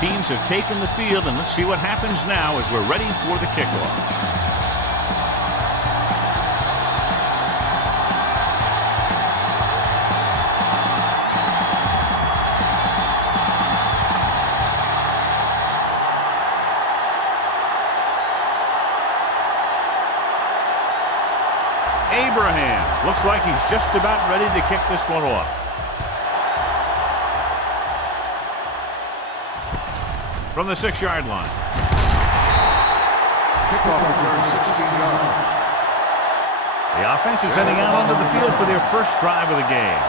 teams have taken the field, and let's see what happens now as we're ready for the kickoff. Abraham looks like he's just about ready to kick this one off. From the 6-yard line. Kickoff return 16 yards. The offense is heading out onto the field for their first drive of the game.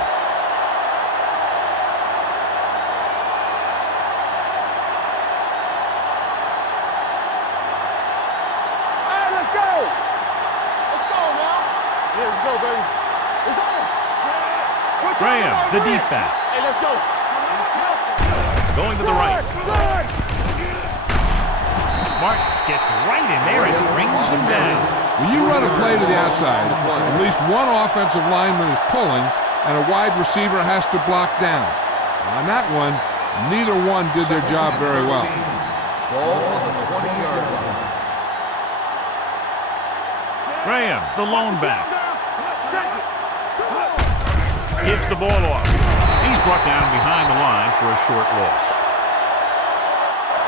Hey, let's go! Let's go now. Yeah, let's go, baby. It's on. Graham, the deep back. Hey, let's go. Going to the right. Mark gets right in there and brings him down. When you run a play to the outside, at least one offensive lineman is pulling, and a wide receiver has to block down. On that one, neither one did their job very well. Ball on the 20-yard line. Graham, the lone back. Gives the ball off. He's brought down behind the line for a short loss.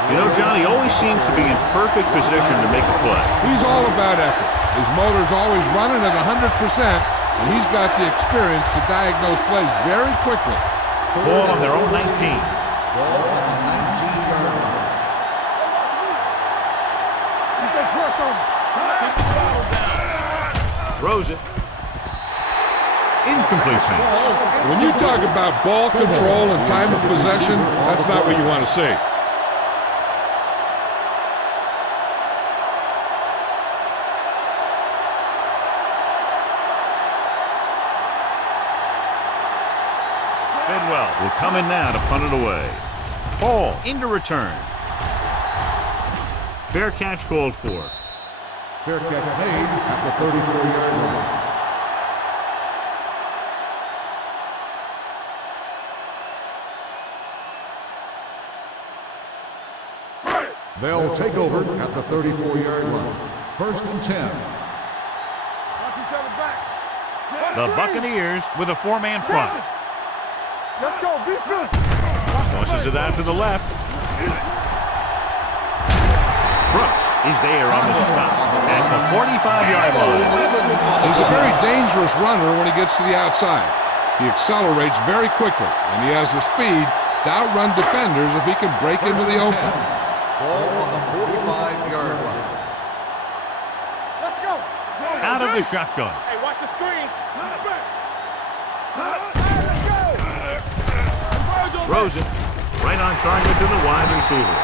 You know, John, he always seems to be in perfect position to make a play. He's all about effort. His motor's always running at 100%, and he's got the experience to diagnose plays very quickly. Ball on their own 19. Ball on the 19-yard line. Throws it. Incomplete pass. When you talk about ball control and time of possession, that's not what you want to see. Bidwell will come in now to punt it away. Ball into return. Fair catch called for. Fair catch made at the 34-yard line. They'll take over at the 34-yard line. 1st and 10. The Buccaneers with a 4-man front. Let's go, defense. Tosses it out to the left. Brooks is there on the stop at the 45-yard line. He's a very dangerous runner when he gets to the outside. He accelerates very quickly, and he has the speed to outrun defenders if he can break into the open. Ball on the 45-yard line. Let's go. Out of the shotgun. Hey, watch the screen. Throws it right on target to the wide receiver.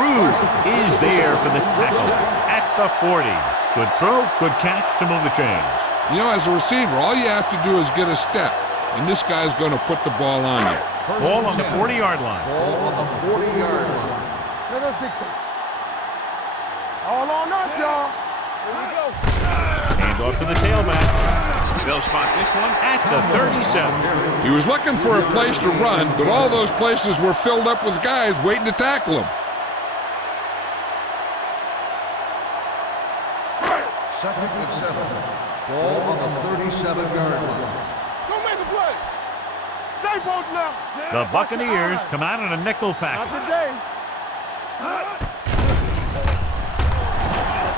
Rude is there for the tackle at the 40. Good throw, good catch to move the chains. You know, as a receiver, all you have to do is get a step, and this guy's going to put the ball on you. Ball on the 40-yard line. Ball on the 40-yard line. Let us dictate. All on us, y'all. Here we go. Hand off to the tailback. They'll spot this one at the 37. He was looking for a place to run, but all those places were filled up with guys waiting to tackle him. 2nd and 7. Ball on the 37-yard line. Don't make a play. Stay both now. The Buccaneers come out in a nickel Not package. today.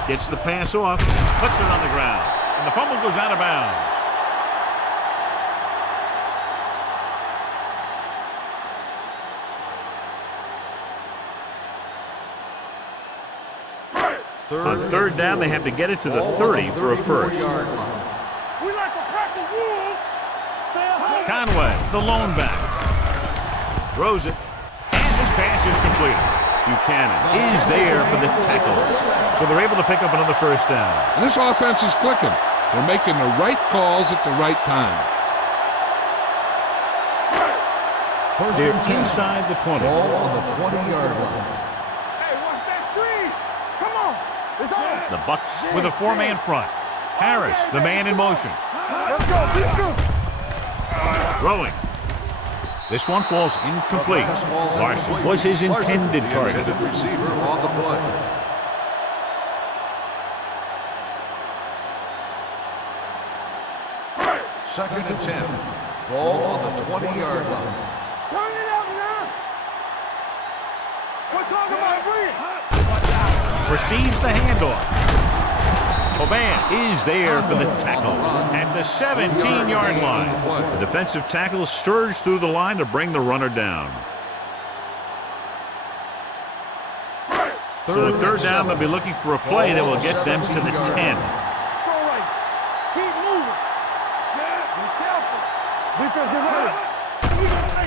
Gets the pass off, puts it on the ground, and the fumble goes out of bounds. On 3rd down, they have to get it to the 30 for a first. We like to crack the rules. Conway, the lone back. Throws it, and this pass is completed. Buchanan is there for the tackles. So they're able to pick up another first down. And this offense is clicking. They're making the right calls at the right time. They're inside the 20. Ball on the 20-yard line. Hey, watch that screen. Come on. It's on. The Bucs with a 4-man front. Harris, the man in motion. Let's go. Defense. Throwing. This one falls incomplete. Larson was his intended target. Receiver on the play. Second and 10. Ball on the 20-yard line. Turn it up now. We're talking about bring it. Receives the handoff. Boban is there for the tackle at the 17-yard line. The defensive tackle surged through the line to bring the runner down. So a third down, they'll be looking for a play that will get them to the 10.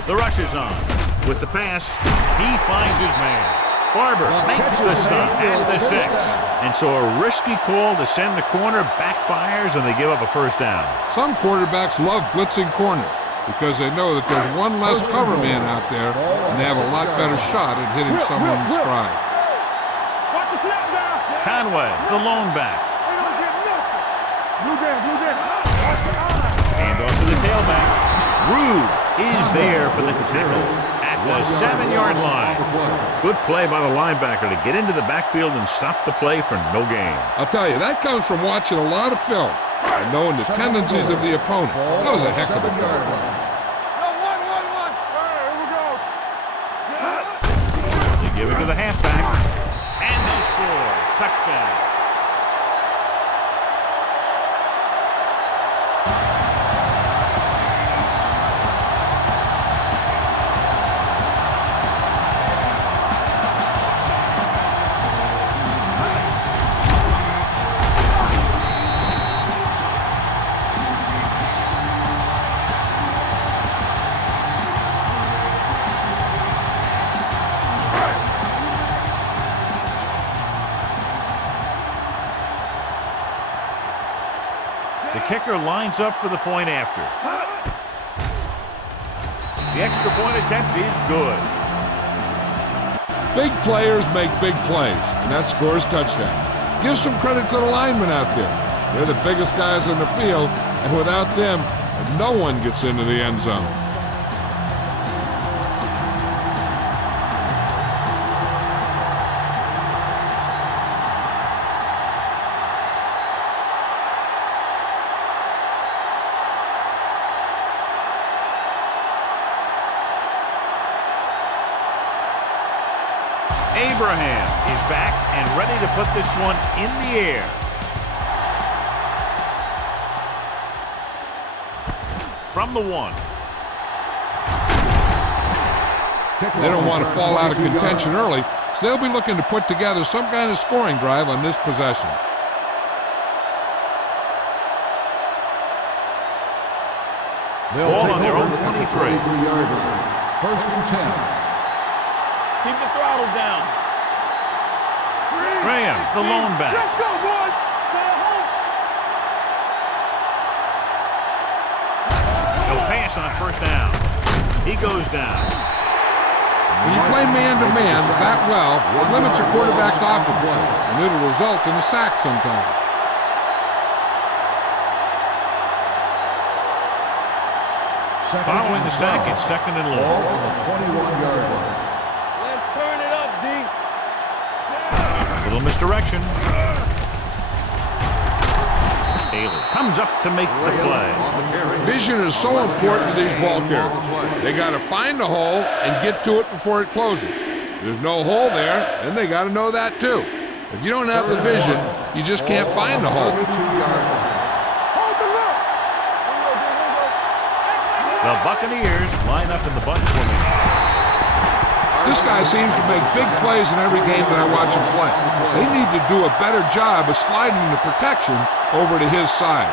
The rush is on. With the pass, he finds his man. Barber makes the stop at the 6. And so a risky call to send the corner backfires, and they give up a first down. Some quarterbacks love blitzing corner because they know that there's one less cover man out there, and they have a lot better shot at hitting someone in stride. Conway, the lone back. Hand off to the tailback. Rude is there for the tackle at the 7-yard line. Good play by the linebacker to get into the backfield and stop the play for no gain. I'll tell you, that comes from watching a lot of film and knowing the tendencies of the opponent. That was a heck of a play. They give it to the halfback, and they score. Touchdown. The kicker lines up for the point after. The extra point attempt is good. Big players make big plays, and that scores touchdown. Give some credit to the linemen out there. They're the biggest guys in the field, and without them, no one gets into the end zone. Abraham is back and ready to put this one in the air. From the 1. They don't want to fall out of contention early, so they'll be looking to put together some kind of scoring drive on this possession. Ball on their own 23. First and 10. Keep the throttle down. Graham, the lone back. Let's go, boys. He'll pass on first down. He goes down. When you play man-to-man that well, it limits a quarterback's options, and it'll result in a sack sometimes. Following the sack, it's second and long. Ball on the 21-yard line. Let's turn it up, D. Little misdirection. Taylor comes up to make the play. Vision is so important to these ball carriers. They got to find the hole and get to it before it closes. If there's no hole there, then they got to know that too. If you don't have the vision, you just can't find the hole. The Buccaneers line up in the bunch formation. This guy seems to make big plays in every game that I watch him play. They need to do a better job of sliding the protection over to his side.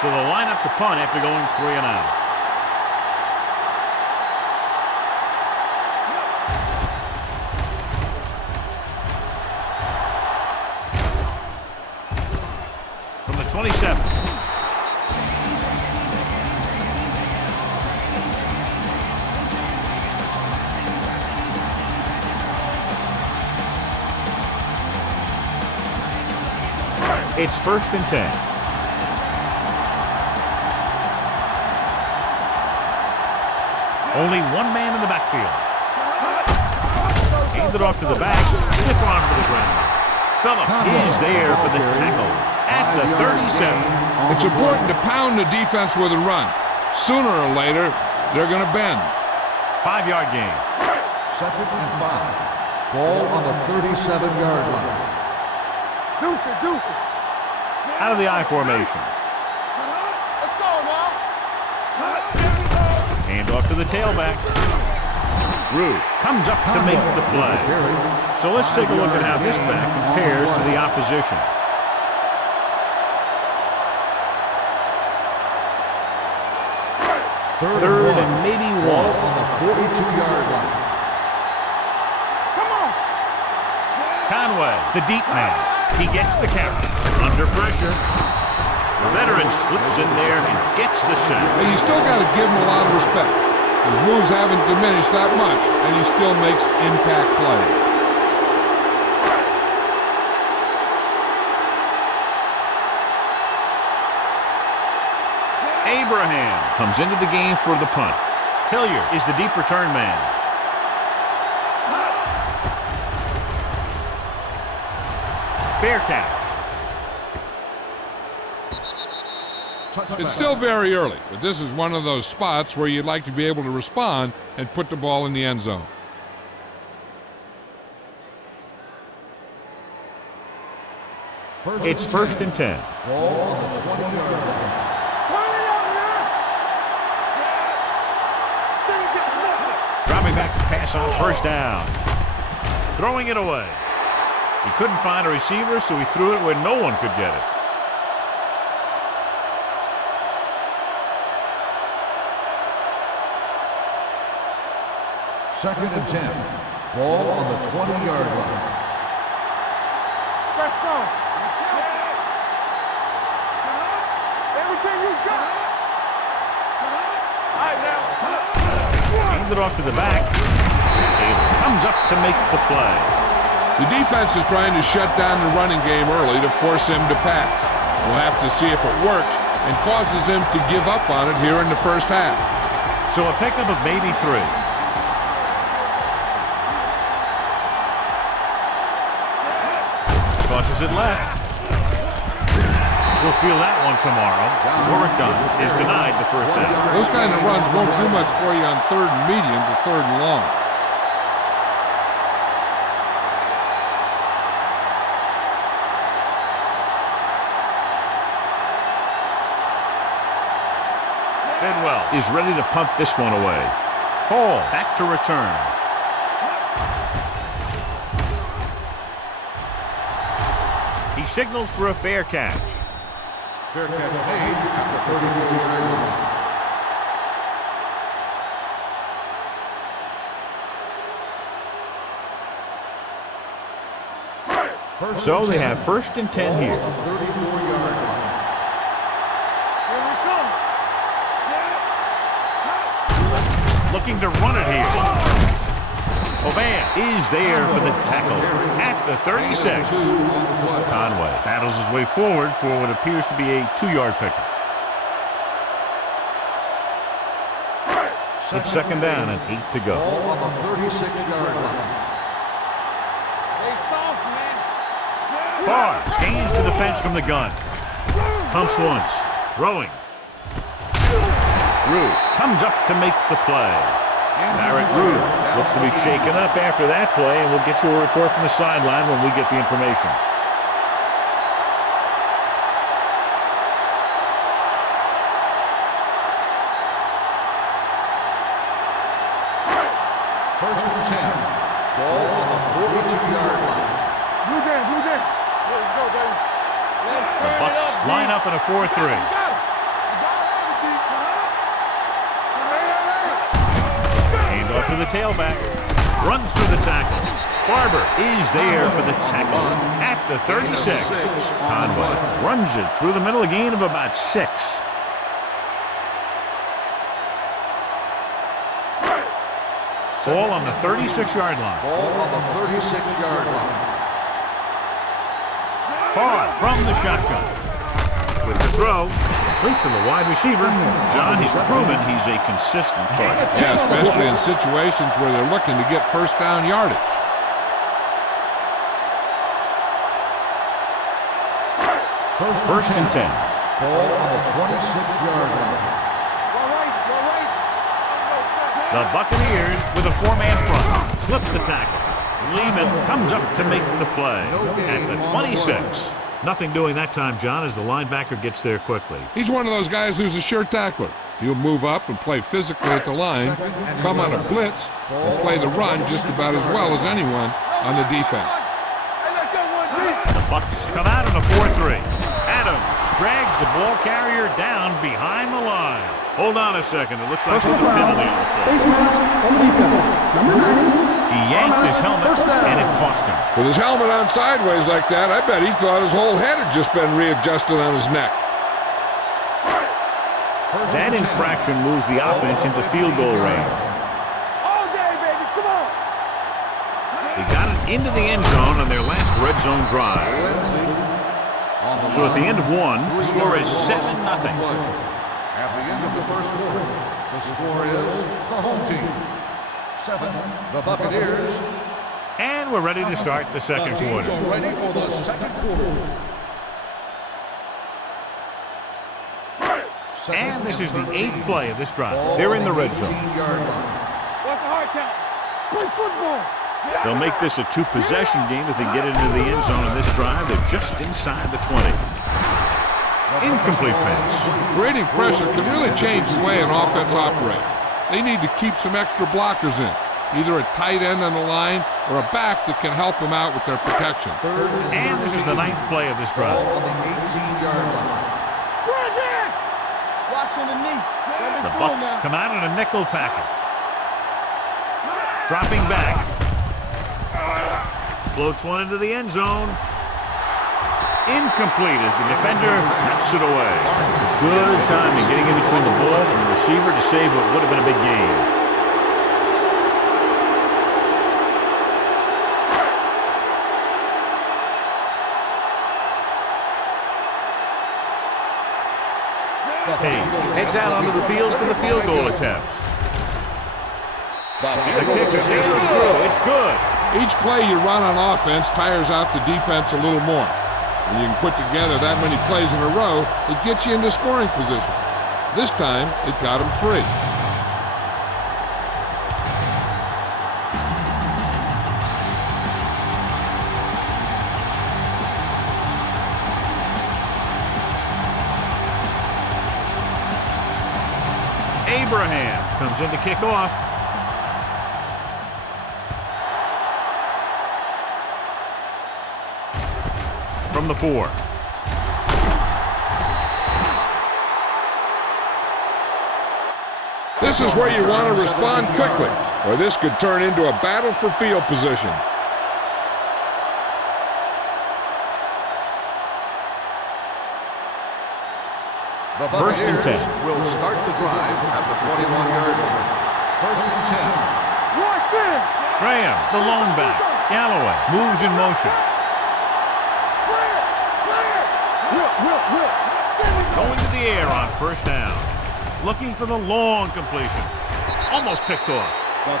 So they'll line up to punt after going 3 and out. From the 27. It's 1st and 10. Only one man in the backfield. Hand it off to the back. Flip on to the ground. Phillip is there for the tackle at the 37. It's important to pound the defense with a run. Sooner or later, they're going to bend. 5-yard gain. 2nd and 5. Ball on the 37-yard line. Deuce. Out of the I formation. Let's go now. Hand off to the tailback. Rue comes up to make the play. So let's take a look at how this back compares to the opposition. Third and maybe one. On the 42-yard line. Come on. Conway, the deep man. He gets the carry. Under pressure. The veteran slips in there and gets the sack. And you still got to give him a lot of respect. His moves haven't diminished that much, and he still makes impact plays. Abraham comes into the game for the punt. Hilliard is the deep return man. Fair catch. It's still very early, but this is one of those spots where you'd like to be able to respond and put the ball in the end zone. It's 1st and 10. Ball on the 20-yard line. Dropping back to pass on 1st down. Throwing it away. He couldn't find a receiver, so he threw it where no one could get it. Second and 10. Ball on the 20-yard line. Let's go. Everything you got. All right, now. Hand it off to the back. Taylor comes up to make the play. The defense is trying to shut down the running game early to force him to pass. We'll have to see if it works and causes him to give up on it here in the first half. So a pickup of maybe 3. Tosses it left. We'll feel that one tomorrow. Oregon is denied the first down. Those kind of runs won't do much for you on 3rd and medium to 3rd and long. Bedwell is ready to punt this one away. Hall back to return. He signals for a fair catch. Fair catch made at the 34-yard line. So they have 1st and 10 here. 34-yard line. Here we come. Looking to run it here. Ovan is there for the tackle at the 36. Conway battles his way forward for what appears to be a 2-yard pickup. It's 2nd down and 8 to go. Ball on the 36-yard line. They soft, man. Farr scans the defense from the gun. Pumps once. Throwing. Rue comes up to make the play. Barrett Rue looks to be shaken up after that play, and we'll get you a report from the sideline when we get the information. First and 10. Ball on the 42-yard line. Blue game. Let's go, baby. Let's The turn it Bucs up, line D. up in a 4-3. You got it. Hand off to the tailback. Runs through the tackle. Barber is there for the tackle at the 36. Conway runs it through the middle, a gain of about 6. Ball on the 36-yard line. Ball on the 36-yard line. far from the shotgun. With the throw, complete to the wide receiver. John has proven he's a consistent target. Yeah, especially in situations where they're looking to get first down yardage. First and 10. Ball on the 26-yard line. The Buccaneers with a four-man front. Slips the tackle. Lehman comes up to make the play at the 26. Nothing doing that time, John, as the linebacker gets there quickly. He's one of those guys who's a sure tackler. He'll move up and play physically at the line, come on a blitz, and play the run just about as well as anyone on the defense. The Bucs come out in a 4-3. Adams drags the ball carrier down behind the line. Hold on a second. It looks like there's a penalty on the play. Face mask on the defense. Number 90. He yanked his helmet, and it cost him. With his helmet on sideways like that, I bet he thought his whole head had just been readjusted on his neck. That infraction moves the offense into field goal range. All day, baby. Come on. They got it into the end zone on their last red zone drive. So at the end of one, the score is 7-0. At the end of the first quarter, the score is the home team 7, the Buccaneers. And we're ready to start the second The teams quarter. are ready for the second quarter. And this is the 8th play of this drive. They're in the red zone. 18-yard line. What's the hard count? Play football. They'll make this a two-possession game if they get it into the end zone in this drive. They're just inside the 20. Incomplete pass. Creating pressure can really change the way an offense operates. They need to keep some extra blockers in, either a tight end on the line or a back that can help them out with their protection. And this is the 9th play of this drive. Ball on the 18-yard line. Watch underneath. The Bucs come out in a nickel package. Dropping back. Floats one into the end zone. Incomplete as the defender knocks it away. Good timing getting in between the ball and the receiver to save what would have been a big gain. Page heads out onto the field for the field goal attempt. The kick sails through. It's good. Each play you run on offense tires out the defense a little more. When you can put together that many plays in a row, it gets you into scoring position. This time, it got them free. Abraham comes in to kick off. From the 4. This is where you want to respond quickly, or this could turn into a battle for field position. The First and 10. Buccaneers will start the drive at the 21-yard line. First and 10. Watch it. Graham, the lone back. Galloway moves in motion. Going to the air on first down. Looking for the long completion. Almost picked off.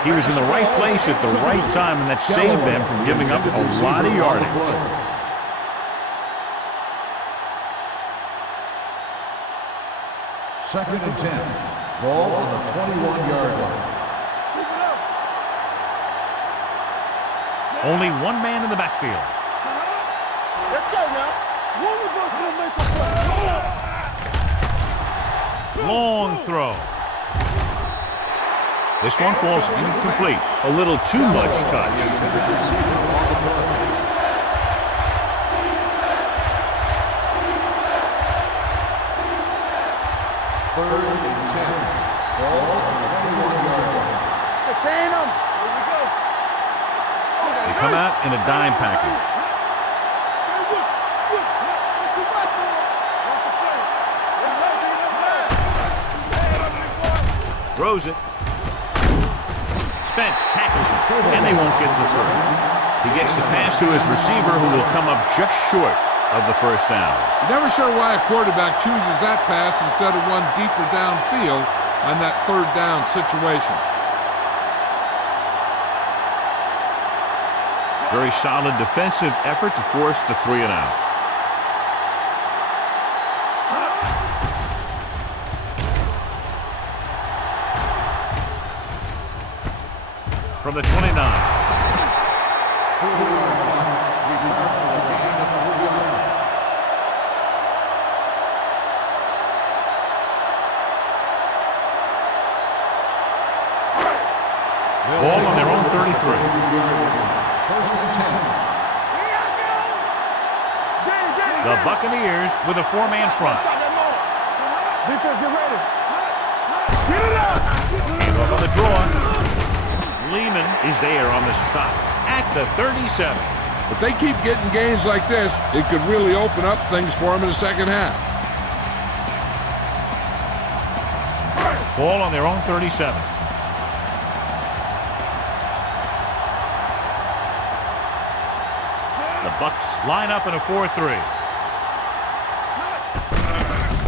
He was in the right place at the right time, and that saved them from giving up a lot of yardage. Second and 10. Ball on the 21-yard line. Only one man in the backfield. Let's go now. One of us will make a play. Long throw. This one falls incomplete. A little too much touch. Third and 10. Ball on the 21-yard line. Contain them. Here we go. They come out in a dime package. Throws it. Spence tackles him, and they won't get the first. He gets the pass to his receiver, who will come up just short. of the first down. You're never sure why a quarterback chooses that pass instead of one deeper downfield on that third down situation. Very solid defensive effort to force the 3-and-out. From the 29. Ball on their own 33. First and 10. The Buccaneers with a 4-man front. Defense, get ready. Get it up. Handoff on the draw. Lehman is there on the stop at the 37. If they keep getting gains like this, it could really open up things for them in the second half. Ball on their own 37. The Bucs line up in a 4-3.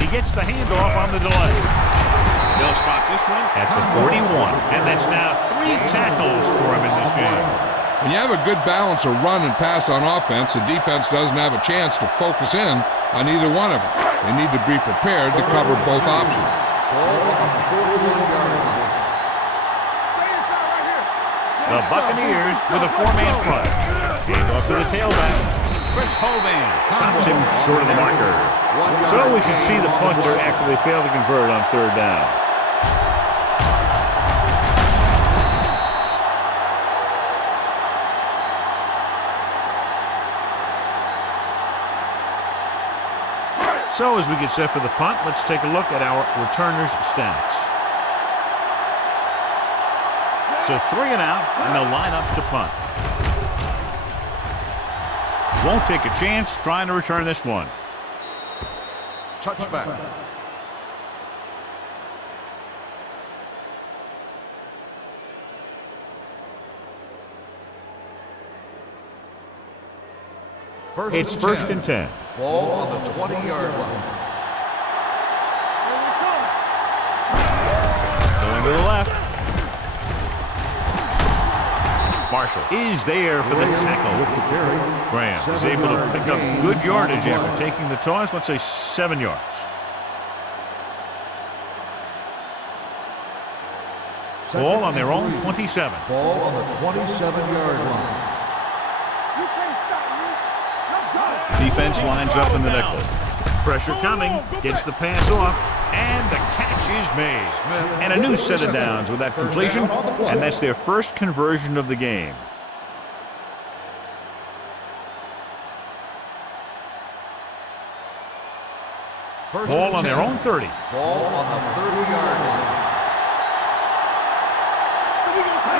He gets the handoff on the delay. They'll spot this one at the 41, and that's now 3 tackles for him in this game. When you have a good balance of run and pass on offense, the defense doesn't have a chance to focus in on either one of them. They need to be prepared to cover both options. The Buccaneers with a 4-man front. Handoff to the tailback. Chris Hovan stops him short of the marker. So we should see the punter after they fail to convert on third down. So as we get set for the punt, let's take a look at our returners' stats. So 3-and-out, and they'll line up to punt. Won't take a chance trying to return this one. Touchback. It's first and 10. Ball on the 20-yard line. Going to the left. Marshall is there for the tackle. Graham is able to pick up good yardage after taking the toss, let's say 7 yards. Ball on their own 27. Ball on the 27-yard line. You can't stop me. Let's go. Defense lines up in the nickel. Pressure coming, gets the pass off, and the catch is made. And a new set of downs with that completion, and that's their first conversion of the game. Ball on their own 30. Ball on the 30-yard line.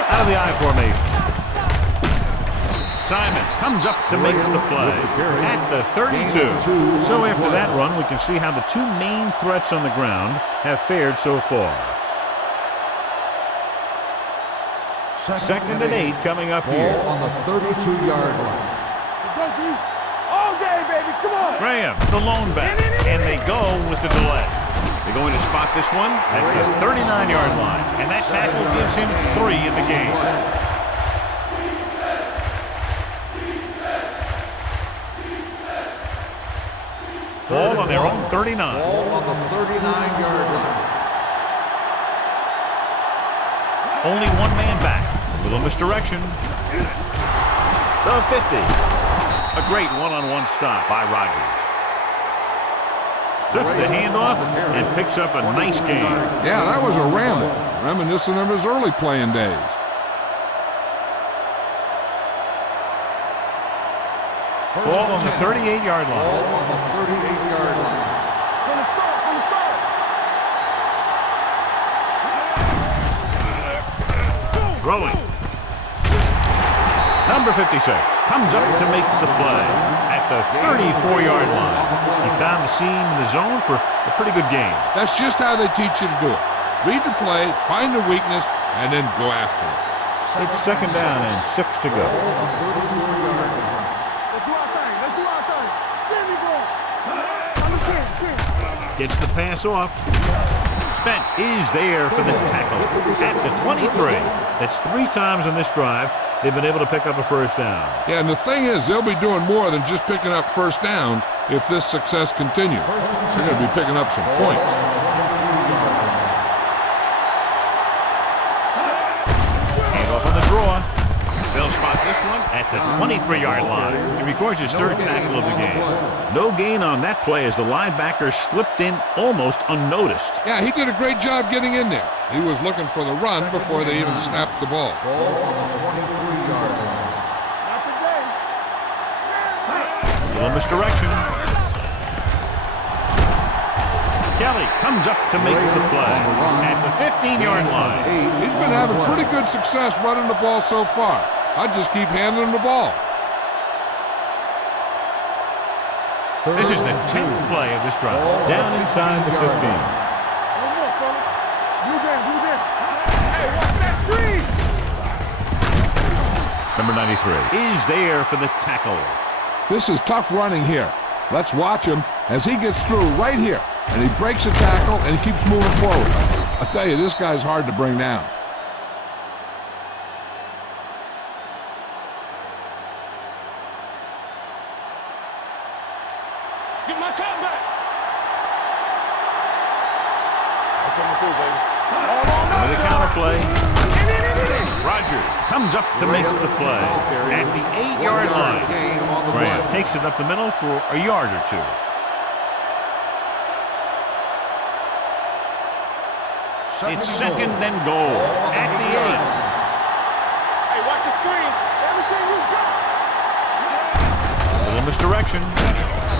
Out of the I formation. Simon comes up to make the play at the 32. So after that run, we can see how the 2 main threats on the ground have fared so far. Second and 8 coming up here. Ball on the 32-yard line. Let's go, D. All day, baby. Come on. Graham, the lone back, and they go with the delay. They're going to spot this one at the 39-yard line, and that tackle gives him 3 in the game. Ball on their own 39. Ball on the 39-yard line. Only 1 man back. A little misdirection. The 50. A great one-on-one stop by Rodgers. Took the handoff and picks up a nice gain. Yeah, that was a ramble, reminiscent of his early playing days. Ball on the 38-yard line. Ball on the 38-yard line. From the start. Throwing. Number 56 comes up to make the play at the 34-yard line. He found the seam in the zone for a pretty good game. That's just how they teach you to do it. Read the play, find the weakness, and then go after it. It's second down and 6 to go. Let's do our thing. Let's do our thing. Give me Gets the pass off. Spence is there for the tackle at the 23. That's 3 times on this drive they've been able to pick up a first down. Yeah, and the thing is, they'll be doing more than just picking up first downs if this success continues. They're going to be picking up some points. Handoff on the draw. They'll spot this one at the 23-yard line. It records his 3rd tackle of the game. No gain on that play as the linebacker slipped in almost unnoticed. Yeah, he did a great job getting in there. He was looking for the run before they even snapped the ball. Ball on the 23-yard line. A little misdirection. Kelly comes up to make the play at the 15-yard line. He's been having pretty good success running the ball so far. I just keep handing him the ball. This is the 10th play of this drive. Down inside the 15. One more, fella. You there. Hey, watch that screen. Number 93 is there for the tackle. This is tough running here. Let's watch him as he gets through right here. And he breaks a tackle and he keeps moving forward. I'll tell you, this guy's hard to bring down. Get my cut back. That's coming through, baby. With a counter play. Rogers comes up to make the play at the 8-yard line. Graham takes it up the middle for a yard or 2. It's 2nd and goal at the 8. Hey, watch the screen. Everything you got. A little misdirection.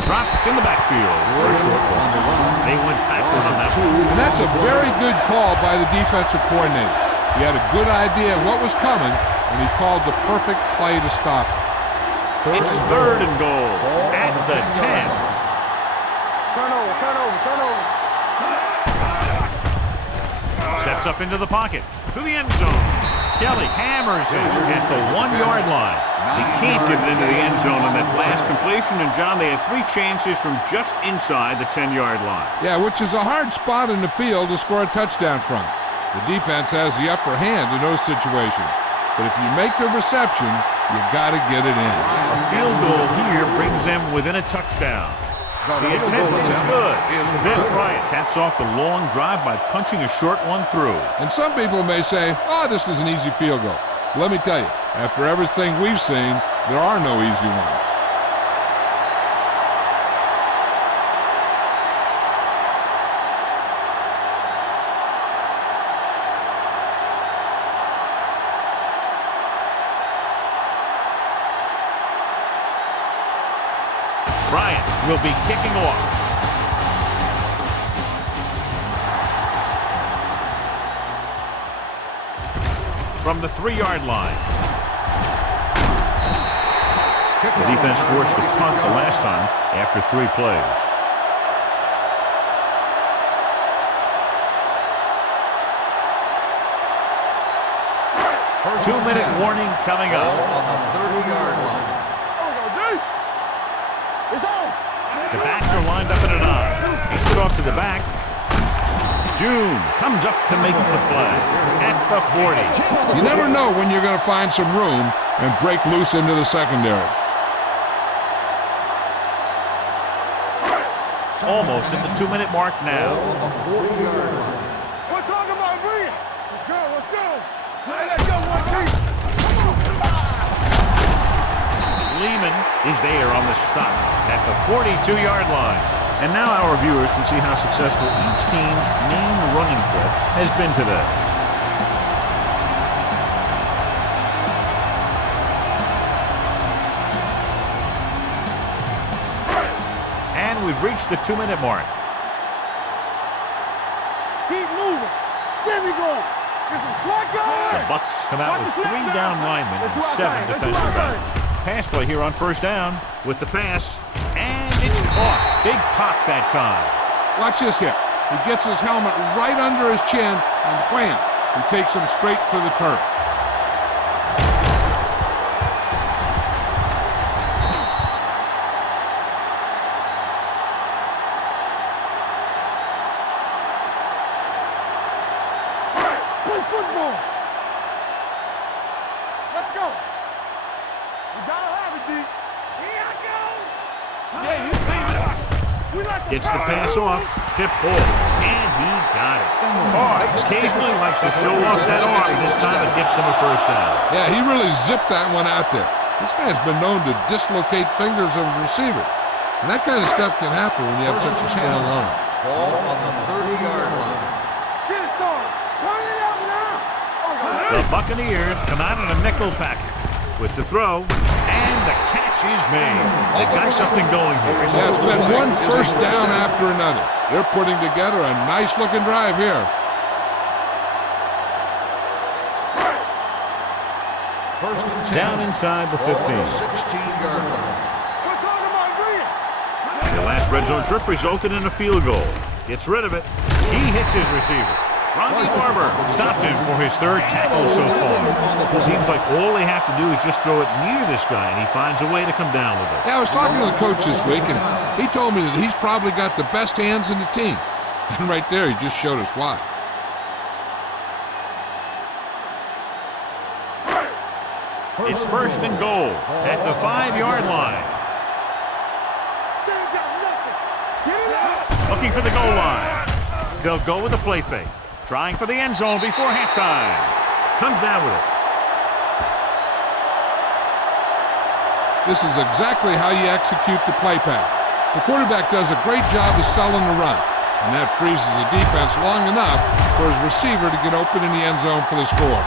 Drop in the backfield for a short loss. They went backward on that one. And that's a very good call by the defensive coordinator. He had a good idea of what was coming, and he called the perfect play to stop it. It's 3rd and goal at the 10. Turn over. Steps up into the pocket, to the end zone. Kelly hammers it at the 1-yard line. They can't get it into the end zone on that last completion, and John, they had 3 chances from just inside the 10-yard line. Yeah, which is a hard spot in the field to score a touchdown from. The defense has the upper hand in those situations. But if you make the reception, you got to get it in. A field goal here brings them within a touchdown. The attempt is good. Then Bryant taps off the long drive by punching a short one through. And some people may say, oh, this is an easy field goal. Let me tell you, after everything we've seen, there are no easy ones. Bryant will be kicking off. From the 3-yard line. The defense forced a punt the last time after 3 plays. First 2-minute warning coming up. on the 30-yard line. It's on. The backs are lined up in a 9. Hands it off to the back. June comes up to make the play at the 40. You never know when you're going to find some room and break loose into the secondary. Almost at the 2-minute mark now. On the 40-yard line. We're talking about bring it. Let's go. Hey, let's go, one piece. Lehman is there on the stop at the 42-yard line. And now our viewers can see how successful each team's main running threat has been today. And we've reached the 2-minute mark. Keep moving. There we go. Get some slack going. The Bucs come out with 3 down linemen and 7 defensive backs. Pass play here on first down with the pass, and it's caught. Big pop that time. Watch this here. He gets his helmet right under his chin, and wham, he takes him straight to the turf. football. Let's go. We gotta have it, D. Here I go. Yeah, he's leaving us. Gets the pass off. Tip ball. And he got it. Occasionally likes to show off that arm. This time it gets them a first down. Yeah, he really zipped that one out there. This guy's been known to dislocate fingers of his receiver. And that kind of stuff can happen when you have such a strong arm. Ball on the 30-yard line. Get it, Tourney. Turn it out now. The Buccaneers come out in a nickel package with the throw, and the catch is made. They got something going here. Yeah, it's been one first down after another. They're putting together a nice-looking drive here. First and 10. Down inside the 15. Ball on the 16-yard line. We're talking about green. The last red zone trip resulted in a field goal. Gets rid of it. He hits his receiver. Ronnie Barber stopped him for his third tackle so far. Seems like all they have to do is just throw it near this guy, and he finds a way to come down with it. Yeah, I was talking to the coach this week, and he told me that he's probably got the best hands in the team. And right there, he just showed us why. It's first and goal at the 5-yard line. They ain't got nothing. Get it out. Looking for the goal line. They'll go with a play fake. Trying for the end zone before halftime. Comes down with it. This is exactly how you execute the play pass. The quarterback does a great job of selling the run, and that freezes the defense long enough for his receiver to get open in the end zone for the score.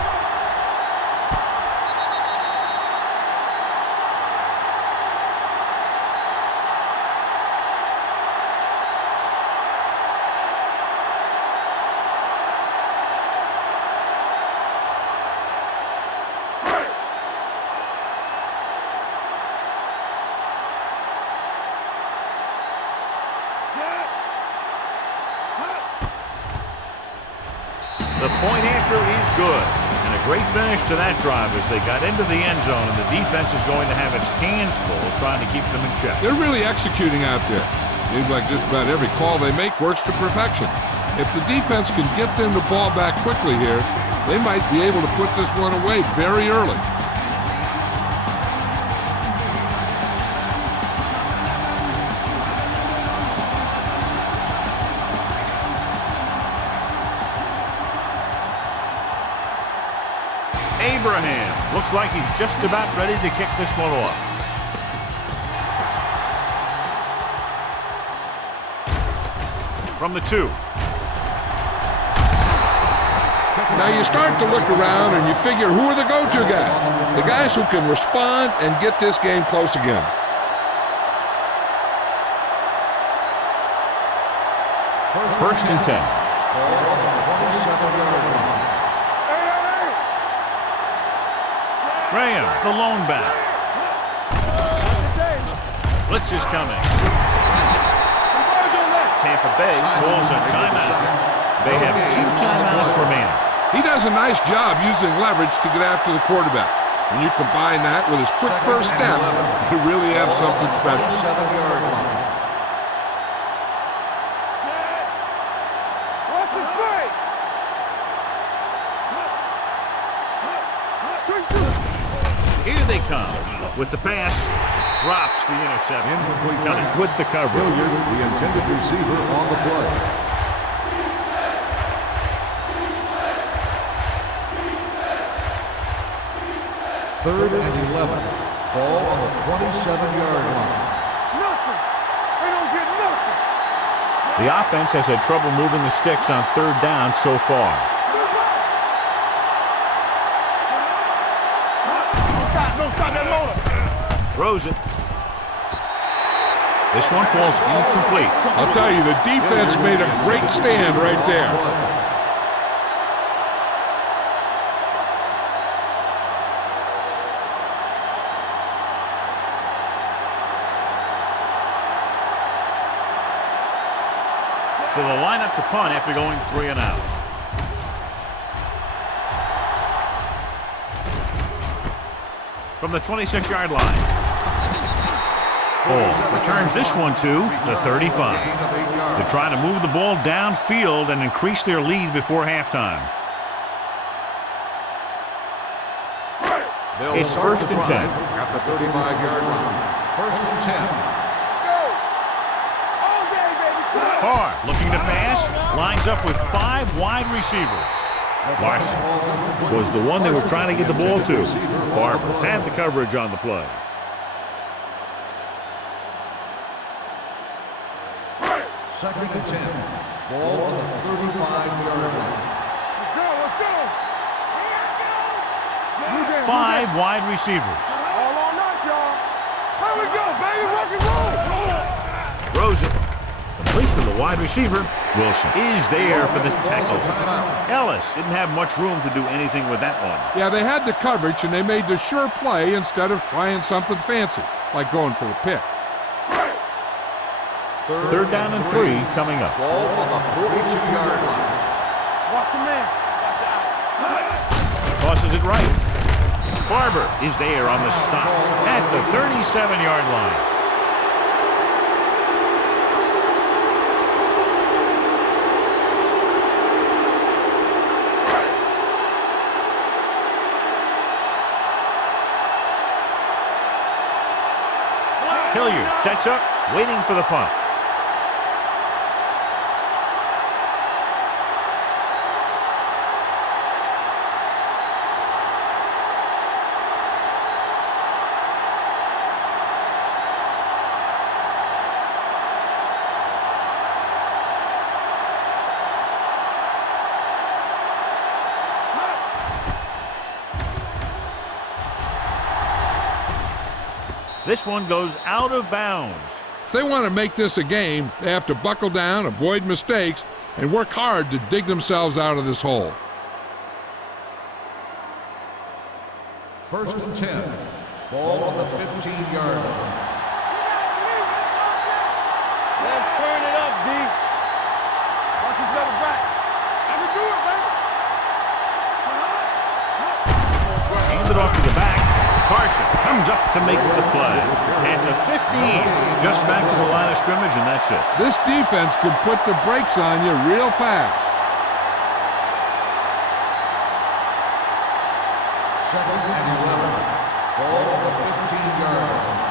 The point after is good. And a great finish to that drive as they got into the end zone, and the defense is going to have its hands full trying to keep them in check. They're really executing out there. Seems like just about every call they make works to perfection. If the defense can get them the ball back quickly here, they might be able to put this one away very early. Abraham looks like he's just about ready to kick this one off. From the 2. Now you start to look around and you figure, who are the go-to guys? The guys who can respond and get this game close again. First and 10. Ball on the 27-yard line. Graham, the lone back. Blitz is coming. Tampa Bay calls a timeout. They have 2 timeouts remaining. He does a nice job using leverage to get after the quarterback. When you combine that with his quick first step, you really have something special. 7-yard line. What's his play? Here they come. With the pass, drops the interception. Coming with the coverage. The intended receiver on the play. Third and 11. Ball on the 27-yard line. Nothing. They don't get nothing. The offense has had trouble moving the sticks on 3rd down so far. Don't stop that motor. Throws it. This one falls incomplete. I'll tell you, the defense made a great stand right there. So they'll line up to punt after going 3 and out. From the 26-yard line. Ball returns this one to the 35. They're trying to move the ball downfield and increase their lead before halftime. It's first and 10. At the 35-yard line. First and 10. Carr looking to pass, lines up with 5 wide receivers. Larson was the one they were trying to get the ball to. Barber had the coverage on the play. Second and 10. Ball on the 35-yard line. Let's go. 5 wide receivers. All on us, y'all. Here we go, baby. Rock and roll. Throws it. Complete to the wide receiver. Wilson is there for the tackle. Ellis didn't have much room to do anything with that one. Yeah, they had the coverage, and they made the sure play instead of trying something fancy, like going for the pick. Third down and 3 coming up. Ball on the 42-yard line. Watch a man. Tosses it right. Barber is there on the stop at the 37-yard line. Hilliard sets up, waiting for the punt. This one goes out of bounds. If they want to make this a game, they have to buckle down, avoid mistakes, and work hard to dig themselves out of this hole. First and 10. Ball on the 15-yard line. Let's turn it up, D. Watch each other back. I can do it, baby. Hand it off to the back. Carson comes up to make the play. At the 15, just back to the line of scrimmage, and that's it. This defense can put the brakes on you real fast. Second and 11. Ball on the 15-yard line.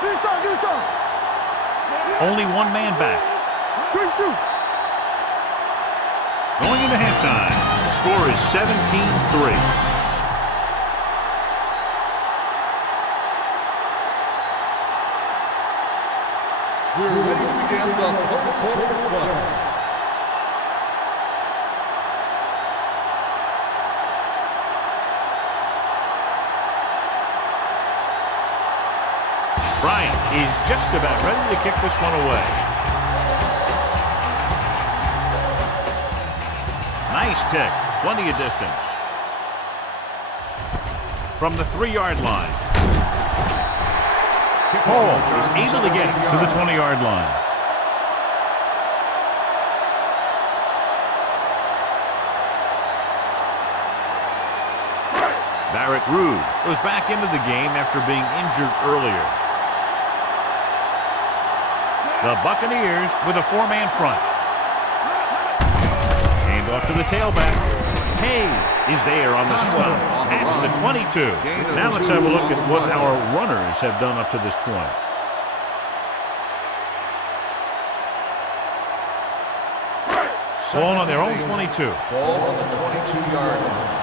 Give me some. Only one man back. Good shoot. Going into halftime, the score is 17-3. We're ready to begin the third quarter of play. Bryant is just about ready to kick this one away. Nice kick, plenty of distance. From the 3-yard line. Hall is able to get to the 20-yard line. Barrett Ruud goes back into the game after being injured earlier. The Buccaneers with a 4-man front. Hand off to the tailback. Hay is there on the stop at the 22. Now let's have a look at what our runners have done up to this point. Ball on their own 22. Ball on the 22-yard line.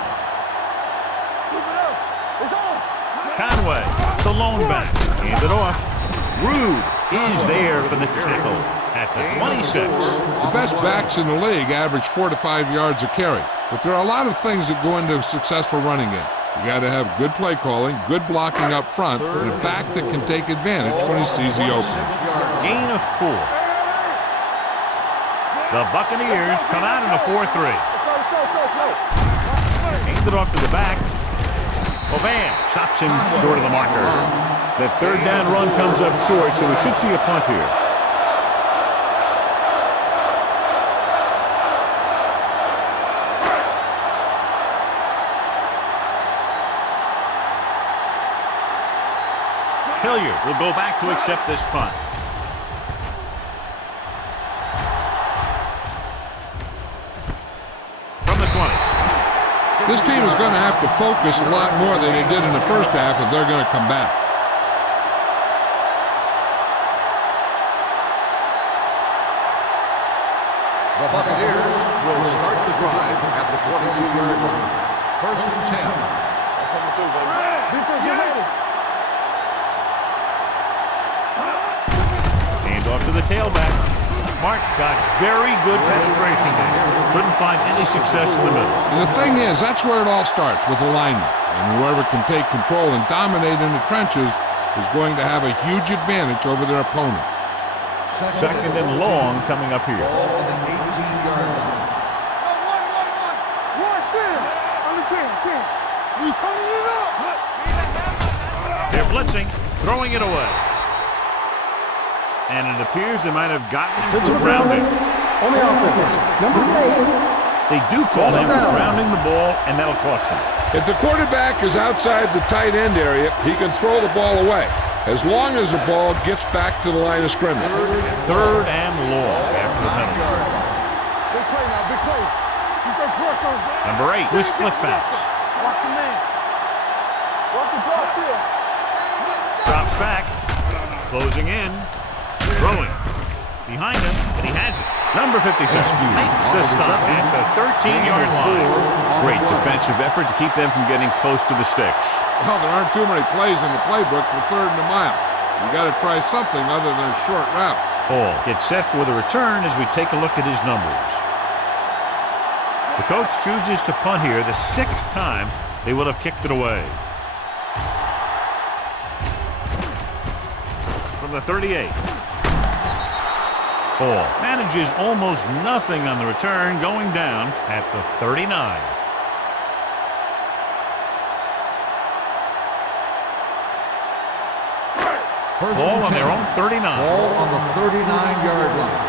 Conway, the lone back, hand it off. Ruud is there for the tackle at the 26. The best backs in the league average 4 to 5 yards a carry, but there are a lot of things that go into a successful running game. You got to have good play calling, good blocking up front, and a back that can take advantage when he sees the opening. Gain of 4. The Buccaneers come out in a 4-3. Hand it off to the back. Bovan stops him short of the marker. That third down run comes up short, so we should see a punt here. Hilliard will go back to accept this punt. From the 20. This team is going to have to focus a lot more than they did in the first half if they're going to come back. The Buccaneers will start the drive at the 22-yard line. First and 10. Defense ready. Hand off to the tailback. Mark got very good penetration there. Couldn't find any success in the middle. And the thing is, that's where it all starts, with alignment. And whoever can take control and dominate in the trenches is going to have a huge advantage over their opponent. Second and long coming up here. Ball on the 18-yard line. One sin. On the 10. We turning it up. They're blitzing, throwing it away. And it appears they might have gotten him for grounding. On the offense, number 8. They do call him for grounding the ball, and that'll cost them. If the quarterback is outside the tight end area, he can throw the ball away, as long as the ball gets back to the line of scrimmage. Third and long after the penalty. Big play now, big play. You can press on. Number 8 with split backs. Watch the man. Watch the ball still. Drops back. Closing in. Throwing. Behind him, and he has it. Number 56 makes the stop at the 13-yard line. Great defensive effort to keep them from getting close to the sticks. Well, there aren't too many plays in the playbook for third and a mile. You got to try something other than a short route. Ball gets set for the return as we take a look at his numbers. The coach chooses to punt here the 6th time they would have kicked it away. From the 38. Ball manages almost nothing on the return, going down at the 39. Ball on their own 39. Ball on the 39-yard line.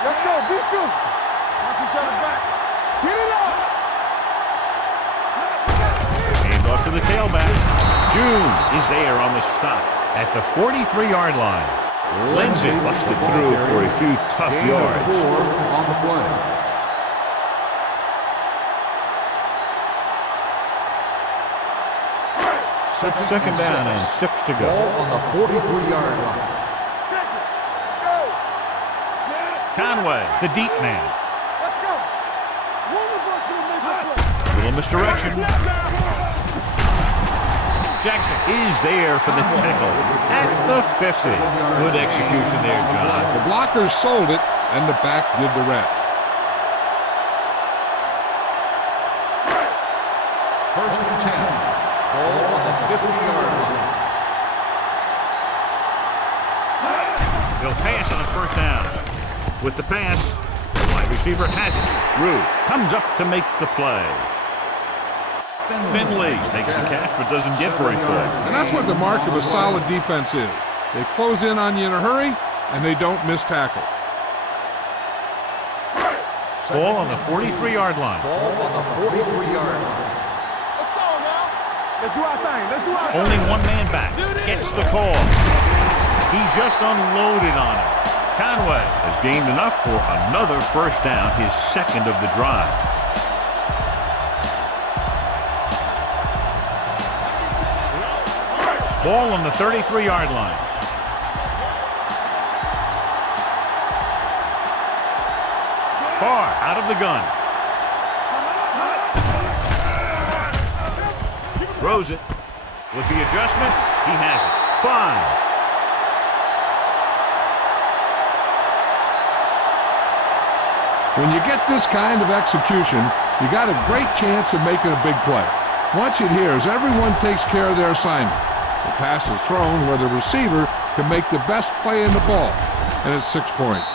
Let's go, be good. Knock each other back. Get it up. Hand off to the tailback. June is there on the stop at the 43-yard line. Lindsay busted through for a few tough yards. 4 on the play. Second down and 6 to go. Ball on the 43-yard line. Check it. Let's go. Conway, the deep man. Let's go. One of us will make a play. Little misdirection. Jackson is there for the tackle at the 50. Good execution there, John. The blockers sold it, and the back did the rest. First and 10. Ball on the 50-yard line. They'll pass on first down. With the pass, the wide receiver has it. Rue comes up to make the play. Finley makes the catch but doesn't get very far. And that's what the mark of a solid defense is. They close in on you in a hurry, and they don't miss tackle. Ball on the 43-yard line. Ball on the 43-yard line. Let's go now. Let's do our thing. Let's do our thing. Only one man back. Gets the call. He just unloaded on him. Conway has gained enough for another first down, his second of the drive. Ball on the 33-yard line. Far out of the gun. Throws it. With the adjustment, he has it. 5. When you get this kind of execution, you got a great chance of making a big play. Watch it here as everyone takes care of their assignment. The pass is thrown where the receiver can make the best play in the ball, and it's 6 points.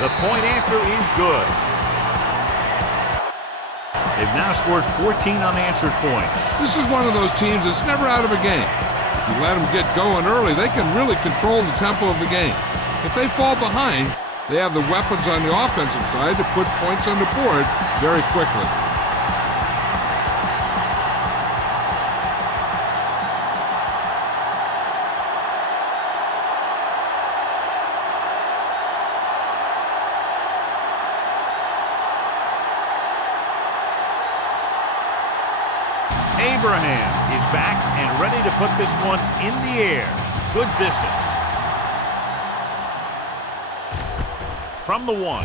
The point after is good. They've now scored 14 unanswered points. This is one of those teams that's never out of a game. If you let them get going early, they can really control the tempo of the game. If they fall behind, they have the weapons on the offensive side to put points on the board very quickly. Abraham is back and ready to put this one in the air. Good distance. From the 1.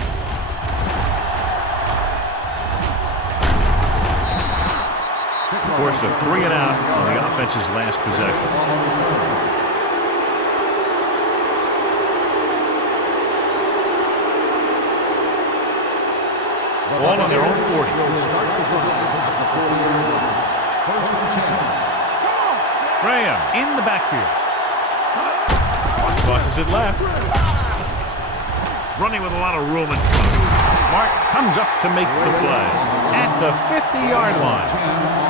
Forced a 3 and out on the offense's last possession. Ball on their own 40. First and 10. Graham in the backfield. Tosses it left. Running with a lot of room in front. Mark comes up to make the play at the 50-yard line.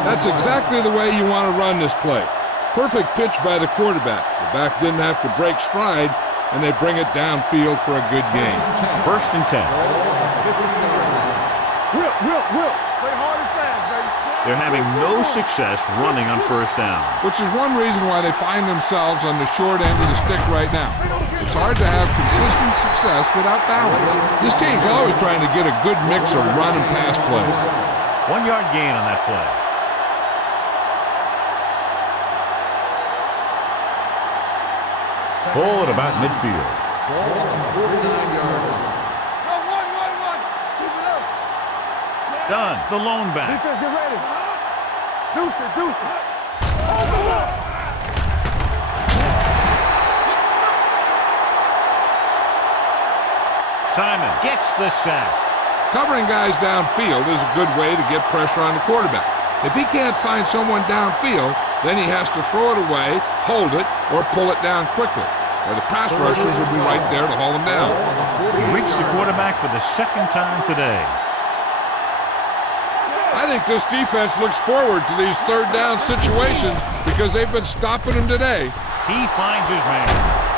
That's exactly the way you want to run this play. Perfect pitch by the quarterback. The back didn't have to break stride, and they bring it downfield for a good gain. First and 10. Will. Play hard and fast, baby. They're having no success running on first down. Which is one reason why they find themselves on the short end of the stick right now. It's hard to have consistent success without balance. This team's always trying to get a good mix of run and pass plays. 1 yard gain on that play. Ball at about midfield. Ball on the 49-yard line. Keep it up. Dunn, the lone back. Defense, get ready. Deuce it. Simon gets the sack. Covering guys downfield is a good way to get pressure on the quarterback. If he can't find someone downfield, then he has to throw it away, hold it, or pull it down quickly. Or the pass rushers will be right there to haul him down. He reached the quarterback for the second time today. I think this defense looks forward to these third down situations because they've been stopping them today. He finds his man.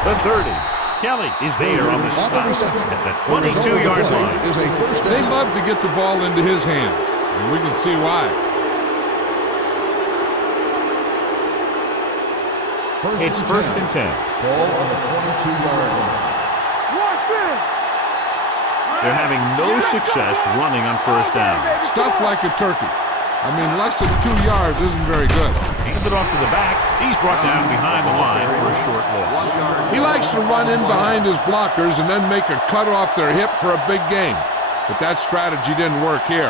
The 30. Kelly is there on the stop at the 22-yard line. They love to get the ball into his hands, and we can see why. It's first and 10. Ball on the 22-yard line. They're having no success running on first down. Stuff like a turkey. I mean, less than 2 yards isn't very good. Handed off to the back. He's brought down behind the line for a short loss. He likes to run in behind his blockers and then make a cut off their hip for a big gain. But that strategy didn't work here.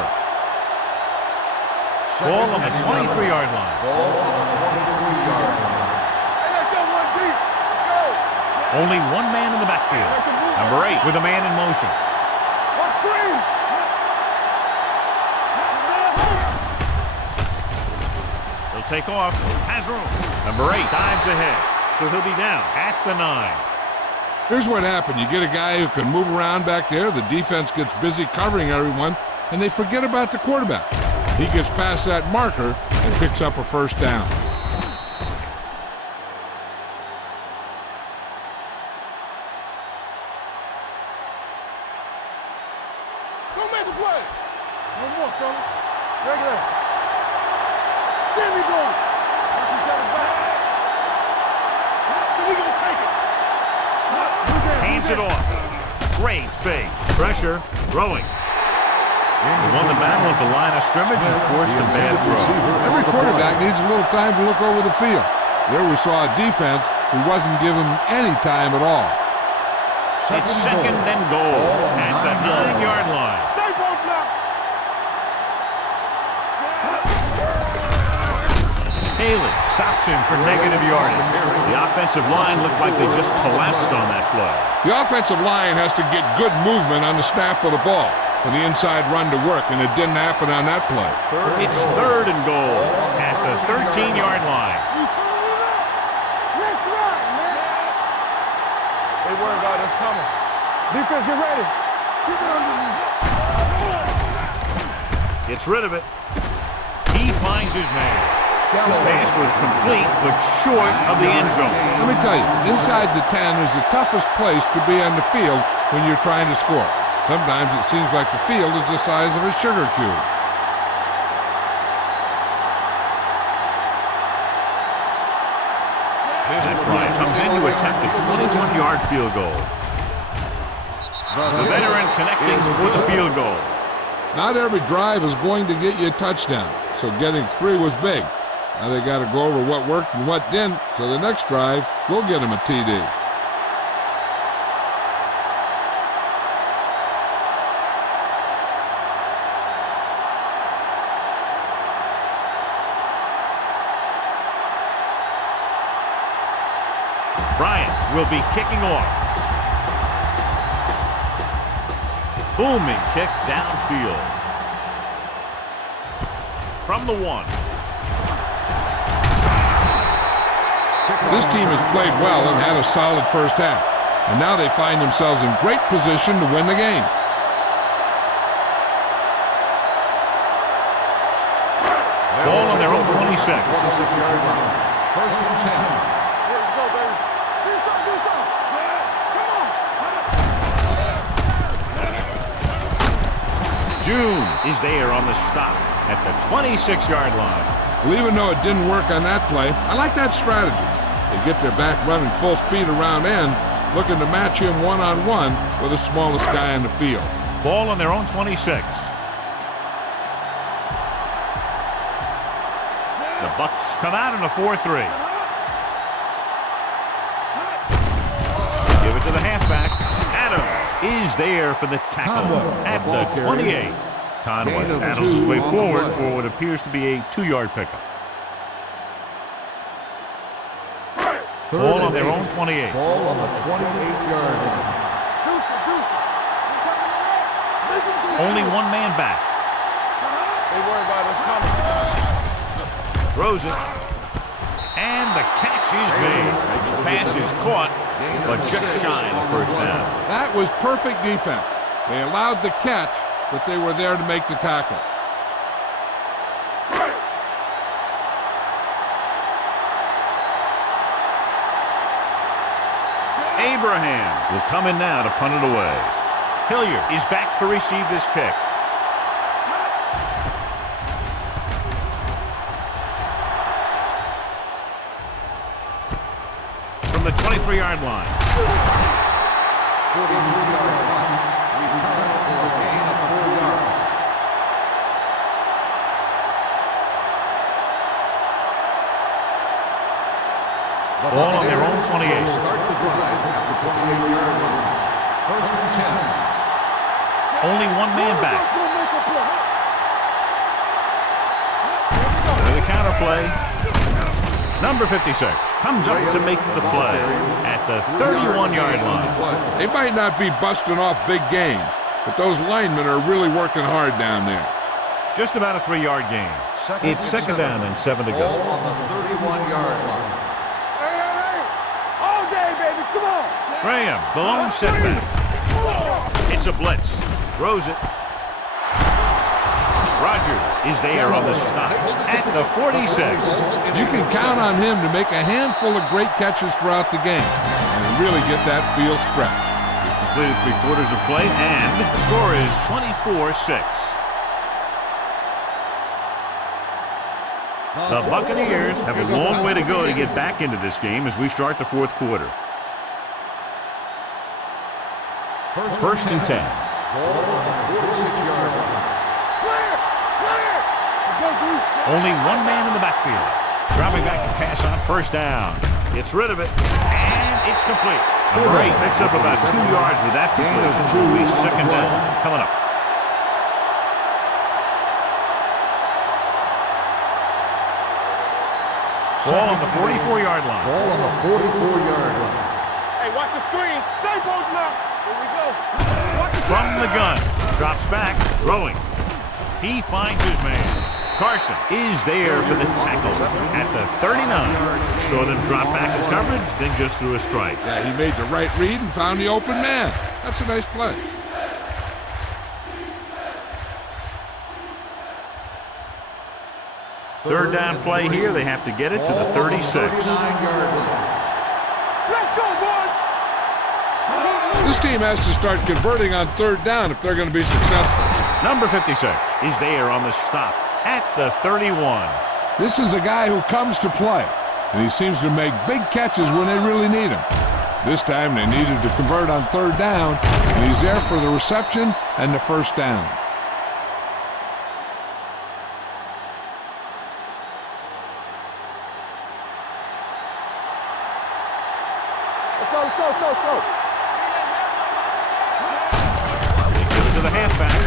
Ball on the 23-yard line. Ball on the 23-yard line. Let's go, 1 deep. Let's go. Only one man in the backfield. Number 8 with a man in motion. One screen. He'll take off. Has room. Number 8 dives ahead. So he'll be down at the 9. Here's what happened. You get a guy who can move around back there. The defense gets busy covering everyone, and they forget about the quarterback. He gets past that marker and picks up a first down. Don't make a play. No more, fella. Regular. There we go. Watch each other back. So we gonna take it. Hands it off. Great fake. Pressure. Throwing. He won the battle at the line of scrimmage and forced a bad throw. Every quarterback needs a little time to look over the field. There we saw a defense who wasn't given any time at all. It's second and goal at the 9-yard line. Stay both now. Haley stops him for negative yardage. The offensive line looked like they just collapsed on that play. The offensive line has to get good movement on the snap of the ball for the inside run to work, and it didn't happen on that play. It's third and goal at the 13-yard line. Let's run, man. They worry about us coming. Defense, get ready. Keep it underneath. Gets rid of it. He finds his man. The pass was complete, but short of the end zone. Let me tell you, inside the 10 is the toughest place to be on the field when you're trying to score. Sometimes it seems like the field is the size of a sugar cube. Matt Bryant comes in to attempt a 21-yard field goal. The veteran connecting for the field goal. Not every drive is going to get you a touchdown, so getting 3 was big. Now they got to go over what worked and what didn't, so the next drive will get them a TD. Bryant will be kicking off. Booming kick downfield. From the 1. This team has played well and had a solid first half, and now they find themselves in great position to win the game. Ball on their own 26. 26-yard line. First and 10. Let's go, baby. Do something, do something. Come on. June is there on the stop at the 26-yard line. Well, even though it didn't work on that play, I like that strategy. They get their back running full speed around end, looking to match him one-on-one with the smallest guy on the field. Ball on their own 26. The Bucs come out in a 4-3. Give it to the halfback. Adams is there for the tackle at the 28. Conway battles his way forward for what appears to be a 2-yard pickup. Ball on their own 28. Ball on the 28-yard line. Only one man back. They worry about us coming. Throws it. And the catch is made. The pass is caught, but just shy of the first down. That was perfect defense. They allowed the catch, but they were there to make the tackle. Abraham will come in now to punt it away. Hilliard is back to receive this kick. From the 23-yard line. 43-yard line. Return for a gain of 4 yards. Ball on their own 28. Start the drive at the 28-yard line. First and 10. Only one man back. The counter play. Number 56 comes up to make the play at the 31-yard line. They might not be busting off big games, but those linemen are really working hard down there. Just about a 3-yard gain. It's second down and 7 to go. Ball on the 31-yard line. All day, baby. Come on. Graham, the lone setback. It's a blitz. Throws it. Rogers is there on the stop at the 46. You can count on him to make a handful of great catches throughout the game and really get that field stretched. He's completed 3/4 of play, and the score is 24-6. The Buccaneers have a long way to go to get back into this game as we start the fourth quarter. First and 10. Ball on the 46-yard line. Only one man in the backfield. Dropping back to pass on first down. Gets rid of it, and it's complete. Number 8 picks up about 2 yards with that completion. Will be second down coming up. Ball on the 44-yard line. Ball on the 44-yard line. Hey, watch the screens. Stay both now. Here we go. From the gun. Drops back, throwing. He finds his man. Carson is there for the tackle at the 39. Saw them drop back in coverage, then just threw a strike. Yeah, he made the right read and found the open man. That's a nice play. Third down play here. They have to get it to the 36. 39-yard line. Let's go, boys! This team has to start converting on third down if they're going to be successful. Number 56 is there on the stop at the 31. This is a guy who comes to play, and he seems to make big catches when they really need him. This time they needed to convert on third down, and he's there for the reception and the first down. Let's go, let's go, let's go, let's go. They give it to the halfback.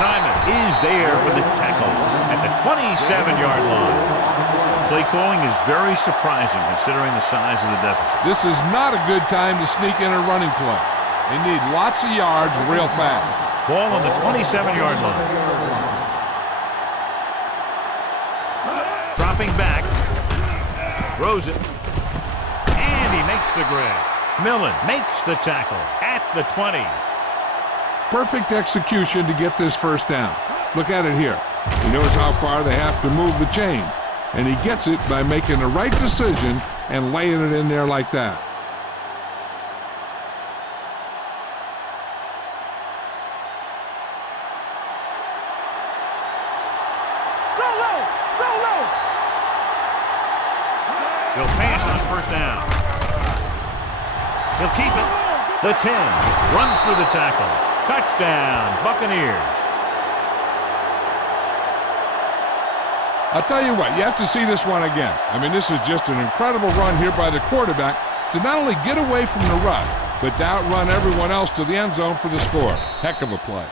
Simon is there for the tackle at the 27-yard line. Play calling is very surprising considering the size of the deficit. This is not a good time to sneak in a running play. They need lots of yards real fast. Ball on the 27-yard line. Dropping back. Throws it. And he makes the grab. Millen makes the tackle at the 20. Perfect execution to get this first down. Look at it here. He knows how far they have to move the chains, and he gets it by making the right decision and laying it in there like that. So low, so low. He'll pass on first down. He'll keep it. The 10 runs through the tackle. Touchdown, Buccaneers. I'll tell you what, you have to see this one again. I mean, this is just an incredible run here by the quarterback to not only get away from the rush, but to outrun everyone else to the end zone for the score. Heck of a play.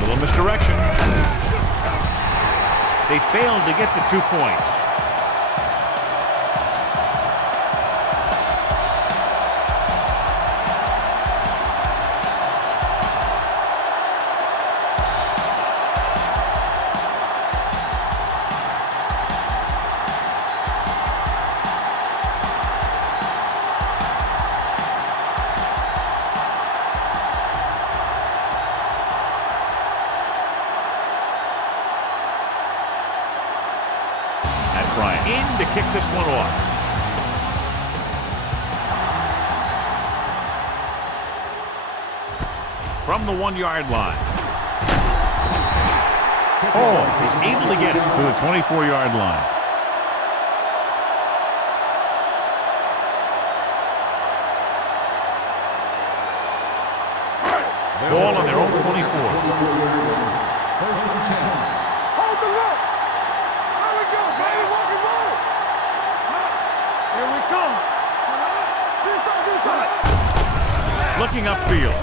Little misdirection. They failed to get the 2 points. Bryant in to kick this one off. From the 1-yard line. Hall is able to get it to the 24-yard line. Ball on their own 24. First and 10. Hold the rope. There we go, baby. Rock and roll. Here we come. This side, this side. Looking upfield.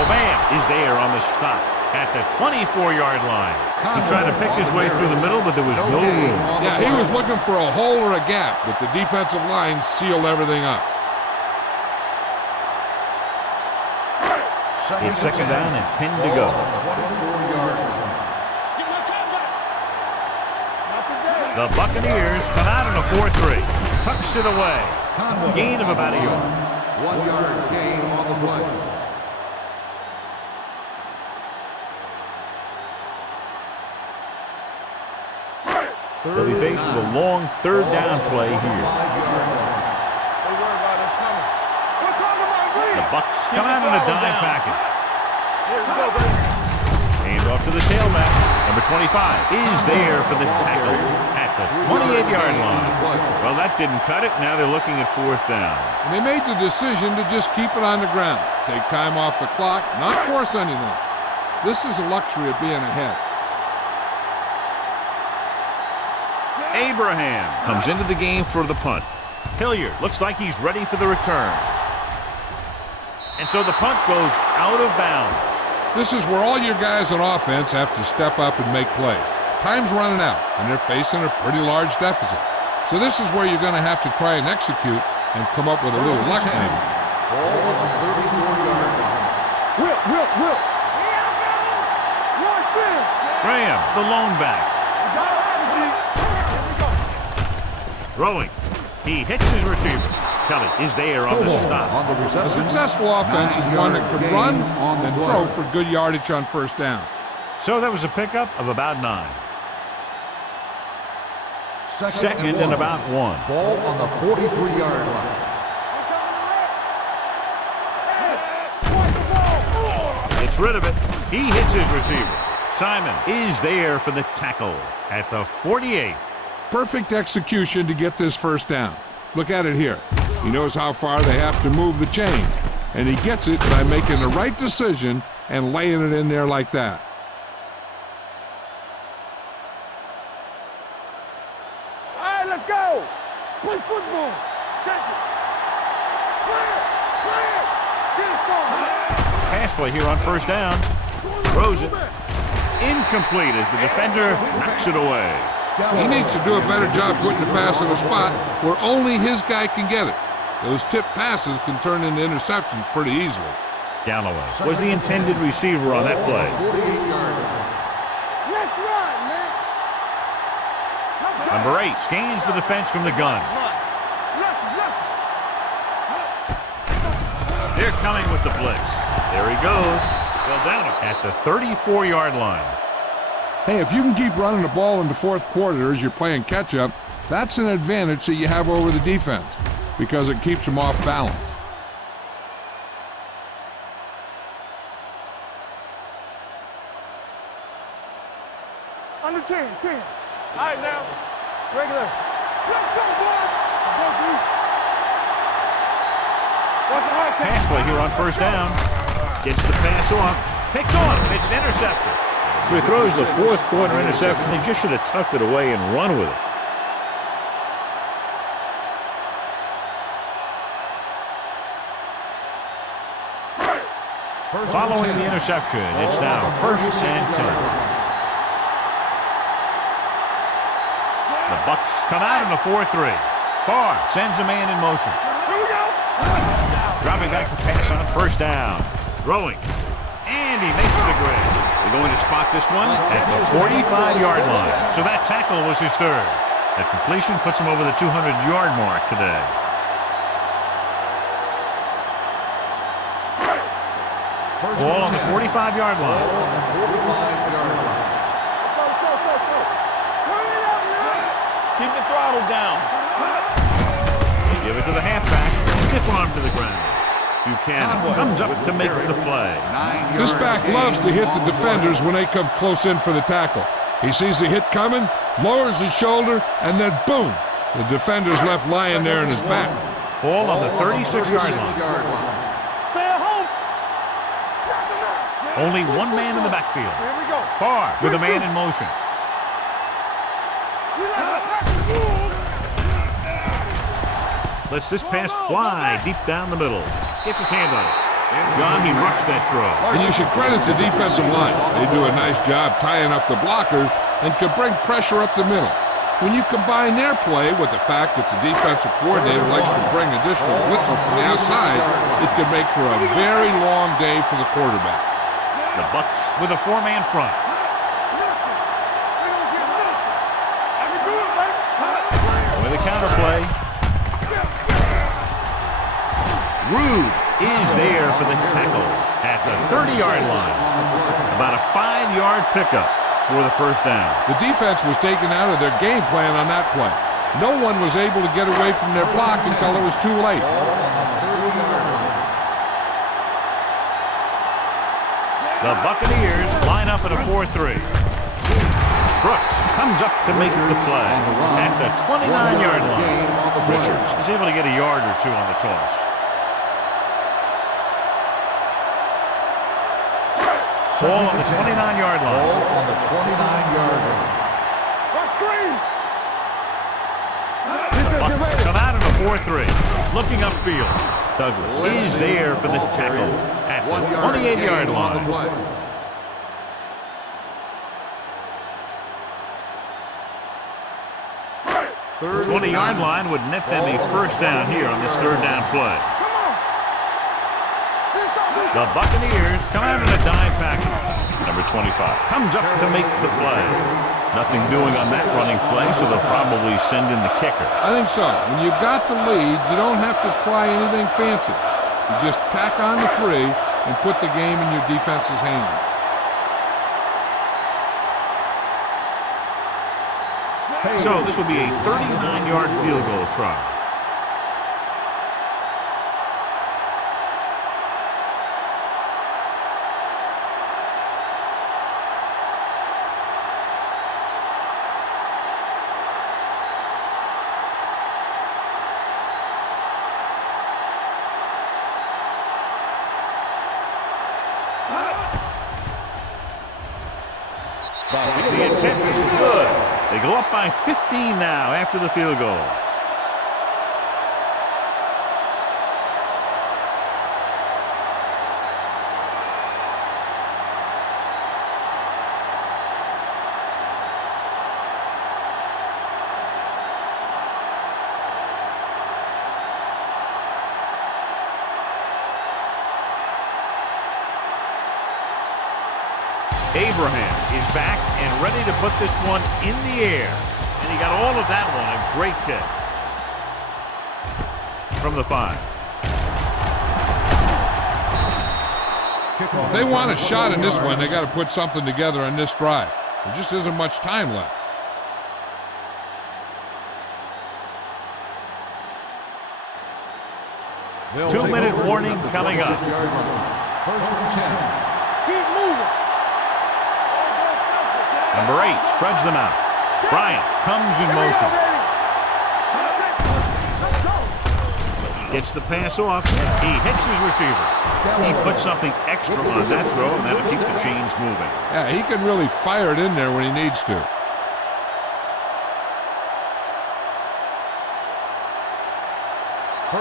Ovan is there on the stop at the 24-yard line. He tried to pick his way through the middle, but there was no room. Yeah, he was looking for a hole or a gap, but the defensive line sealed everything up. It's second down and 10 to go. 24-yard line. The Buccaneers come out in a 4-3. Tucks it away. Gain of about a yard. 1-yard gain on the play. They'll be faced with a long third down play here. They worry about us coming. We're talking about The Bucs come out in a dime package. Here we go, baby. Hand off to the tailback. Number 25 is there for the tackle at the 28-yard line. Well, that didn't cut it. Now they're looking at fourth down. And they made the decision to just keep it on the ground. Take time off the clock, not force anything. This is a luxury of being ahead. Abraham comes into the game for the punt. Hilliard looks like he's ready for the return. And so the punt goes out of bounds. This is where all your guys on offense have to step up and make plays. Time's running out, and they're facing a pretty large deficit. So this is where you're going to have to try and execute and come up with a little luck maybe. Ball on the 34-yard line. Watch this. Graham, the lone back. Throwing. He hits his receiver. Kelly is there on the stop. On the A reception. successful offense is one that can run and throw for good yardage on first down. So that was a pickup of about 9. Second and about 1. Ball on the 43-yard line. Gets rid of it. He hits his receiver. Simon is there for the tackle at the 48. Perfect execution to get this first down. Look at it here. He knows how far they have to move the chain, and he gets it by making the right decision and laying it in there like that. All right, let's go. Play football. Check it. Play it. Play it. Get it started. Pass play here on first down. Throws it. Incomplete as the defender knocks it away. He needs to do a better job putting the pass in a spot where only his guy can get it. Those tip passes can turn into interceptions pretty easily. Galloway was the intended receiver on that play. 48-yard Let's run, man. Let's go. Number 8 scans the defense from the gun. They're coming with the blitz. There he goes. Well down at the 34-yard line. Hey, if you can keep running the ball in the fourth quarter as you're playing catch-up, that's an advantage that you have over the defense because it keeps them off balance. Under 10. All right, now. Regular. Let's go, boys. Go, dude. What's the high Pass play here on first down. Gets the pass off. Picked off. It's intercepted. So he throws the fourth quarter interception. He just should have tucked it away and run with it. Following the interception, it's now first and 10. The Bucs come out in a 4-3. Farr sends a man in motion. Here we go. Dropping back to pass on first down. Throwing. And he makes the grade. They're going to spot this one at the 45-yard line. So that tackle was his third. That completion puts him over the 200-yard mark today. Ball on the 45-yard line. Keep the throttle down. They give it to the halfback. Stiff arm to the ground. Buchanan comes up to make the play. This back loves to hit the defenders when they come close in for the tackle. He sees the hit coming, lowers his shoulder, and then boom, the defender's left lying there in his back. Ball on the 36-yard line. Stay at home. Only one man in the backfield. Here we go. Farr with a man in motion. Lets this pass fly deep down the middle. Gets his hand on it. John, he rushed that throw. And you should credit the defensive line. They do a nice job tying up the blockers and can bring pressure up the middle. When you combine their play with the fact that the defensive coordinator likes to bring additional blitzers from the outside, it can make for a very long day for the quarterback. The Bucs with a 4-man front. With a counter play. Rude is there for the tackle at the 30-yard line. About a 5-yard pickup for the first down. The defense was taken out of their game plan on that play. No one was able to get away from their block until it was too late. The Buccaneers line up at a 4-3. Brooks comes up to make the play at the 29-yard line. Richards is able to get a yard or two on the toss. Ball on the 29-yard line. Ball on the 29-yard line. Let's screen. The Bucs come out in a 4-3. Looking upfield. Douglas is there for the tackle at the 28-yard line. 20-yard line would net them a first down here on this third down play. The Buccaneers come out in a dime package. Number 25. Comes up to make the play. Nothing doing on that running play, so they'll probably send in the kicker. I think so. When you've got the lead, you don't have to try anything fancy. You just tack on the 3 and put the game in your defense's hands. So this will be a 39-yard field goal try. The attempt is good. They go up by 15 now after the field goal. Abraham is back and ready to put this one in the air. And he got all of that one. A great kick. From the 5. If they want a shot in this one, they got to put something together on this drive. There just isn't much time left. Two-minute warning coming up. First and 10. Keep moving. Number 8 spreads them out. Bryant comes in motion. Gets the pass off. He hits his receiver. He puts something extra on that throw, and that'll keep the chains moving. Yeah, he can really fire it in there when he needs to.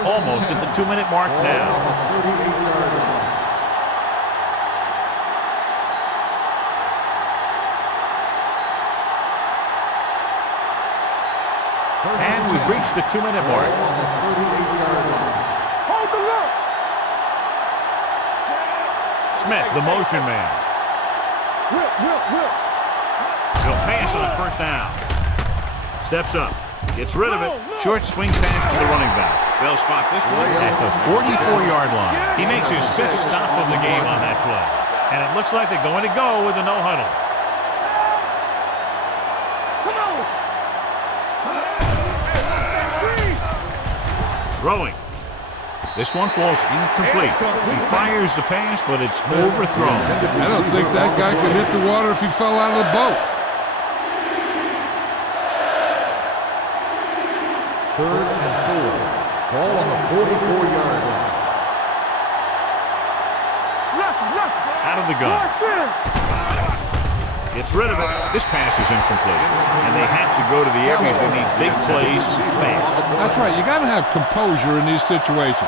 Almost at the 2-minute mark now. And we've reached the 2-minute mark. Hold the look. Smith, the motion man. Whip. He'll pass on first down. Steps up. Gets rid of it. Short swing pass to the running back. They'll spot this one at the 44-yard line. He makes his 5th stop of the game on that play. And it looks like they're going to go with a no-huddle. Throwing. This one falls incomplete. He fires the pass, but it's overthrown. I don't think that guy could hit the water if he fell out of the boat. Third and 4. Ball on the 44-yard line. Out of the gun. Gets rid of it. This pass is incomplete. And they have to go to the areas they need big plays fast. That's right. You got to have composure in these situations.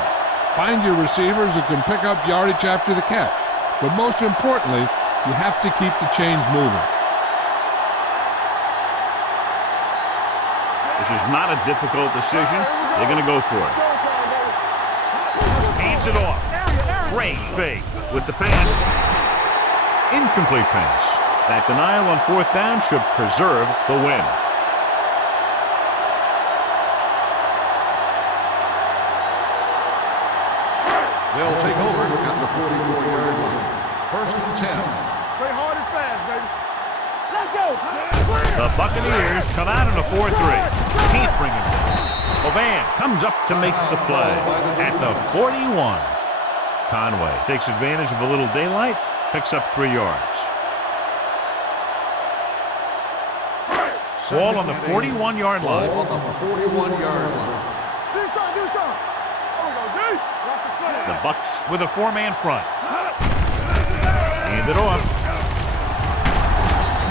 Find your receivers who can pick up yardage after the catch. But most importantly, you have to keep the chains moving. This is not a difficult decision. They're going to go for it. Hands it off. Great fake with the pass. Incomplete pass. That denial on 4th down should preserve the win. They'll take over at the 44-yard line. First and 10. Play hard and fast, baby. Let's go. The Buccaneers come out in a 4-3. Can't bring him down. Levan comes up to make the play at the 41. Conway takes advantage of a little daylight, picks up 3 yards. Ball on the 41-yard line. Ball on the 41-yard line. Do something. The Bucs with a 4-man front. Hand it off.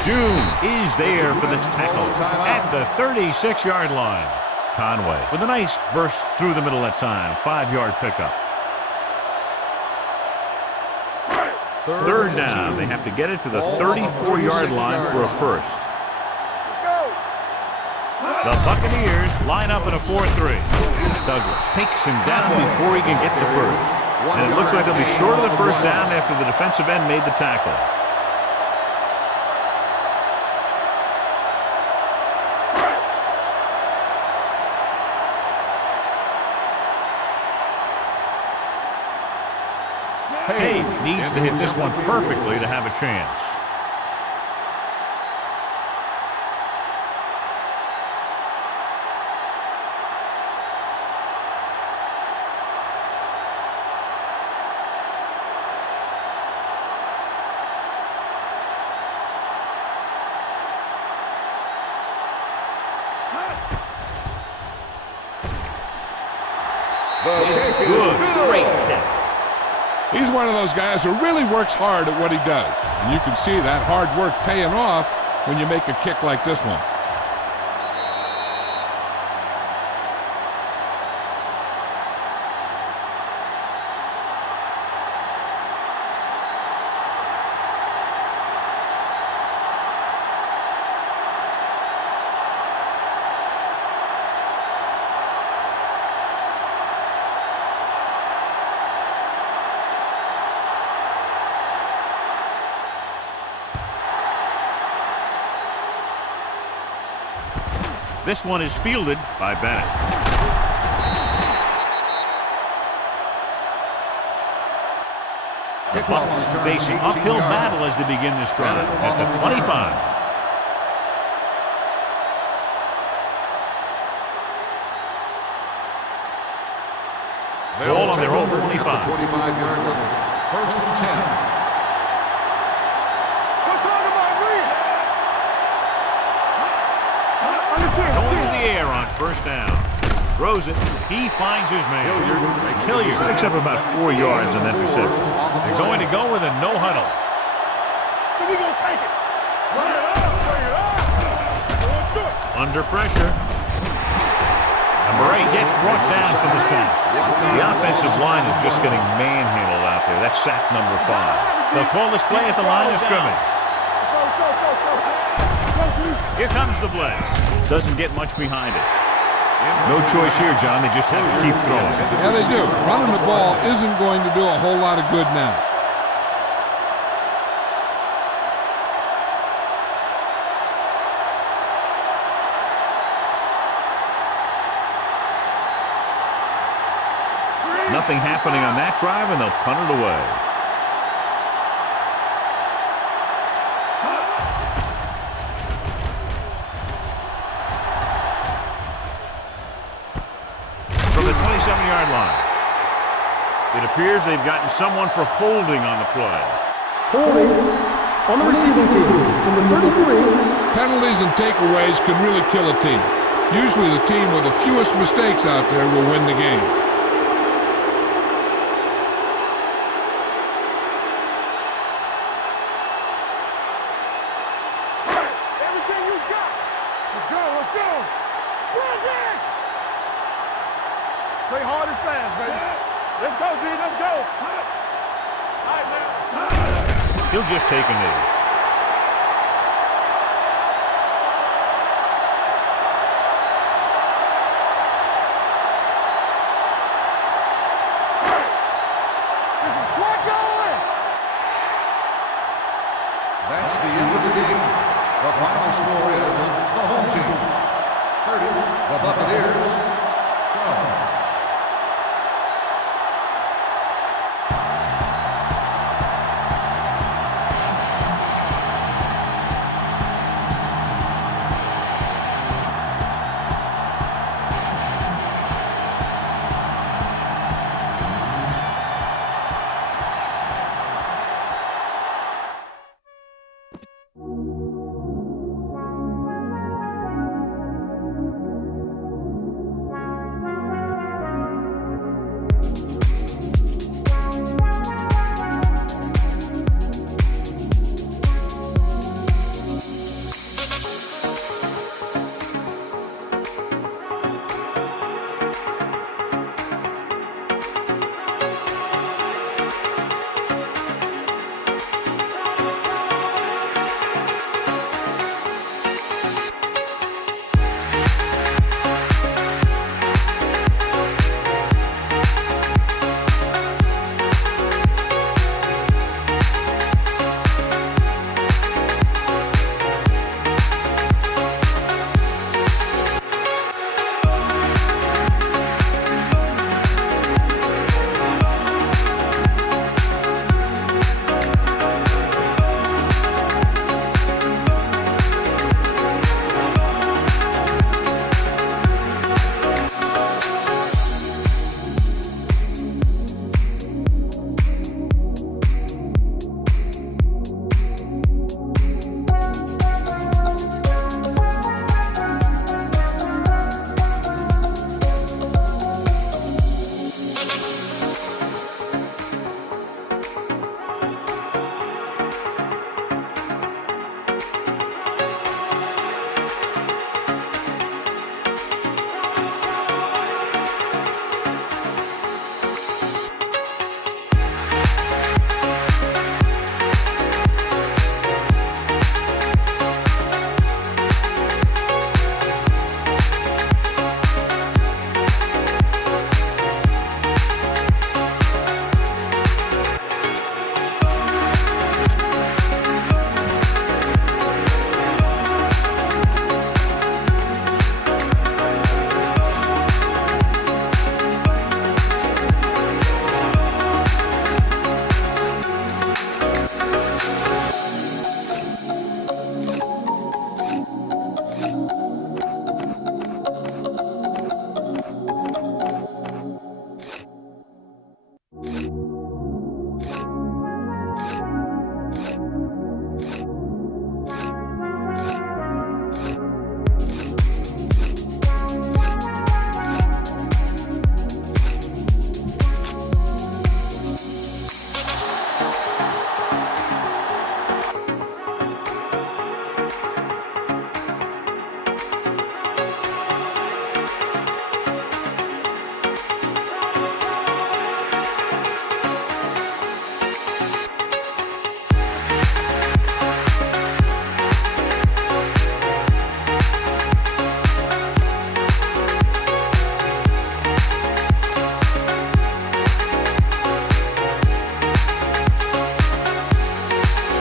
June is there for the tackle at the 36-yard line. Conway with a nice burst through the middle that time. 5-yard pickup. Third down. They have to get it to the 34-yard line for a first. The Buccaneers line up in a 4-3. Douglas takes him down before he can get the first. And it looks like they'll be short of the first down after the defensive end made the tackle. Page needs to hit this one perfectly to have a chance. It's good. Great kick. He's one of those guys who really works hard at what he does. And you can see that hard work paying off when you make a kick like this one. This one is fielded by Bennett. The Bucs facing uphill battle as they begin this drive at the 25. Ball on their own 25. 25-yard line. First and 10. Going to the air on first down. Throws it. He finds his man. Hilliard picks up about 4 yards on that reception. They're going to go with a no huddle. So we gonna take it. Under pressure. Number 8 gets brought down for the sack. The offensive line is just getting manhandled out there. That's sack number 5. They'll call this play at the line of scrimmage. Here comes the blitz. Doesn't get much behind it. No choice here, John. They just have to keep throwing. Yeah, they do. Running the ball isn't going to do a whole lot of good now. Nothing happening on that drive, and they'll punt it away. From the 27-yard line. It appears they've gotten someone for holding on the play. Holding on the receiving team. Number 33. Penalties and takeaways can really kill a team. Usually the team with the fewest mistakes out there will win the game. Everything you got. Let's go, let's go. Project! Play hard and fast, baby. Let's go, D, let's go. All right, man. He'll just take a knee.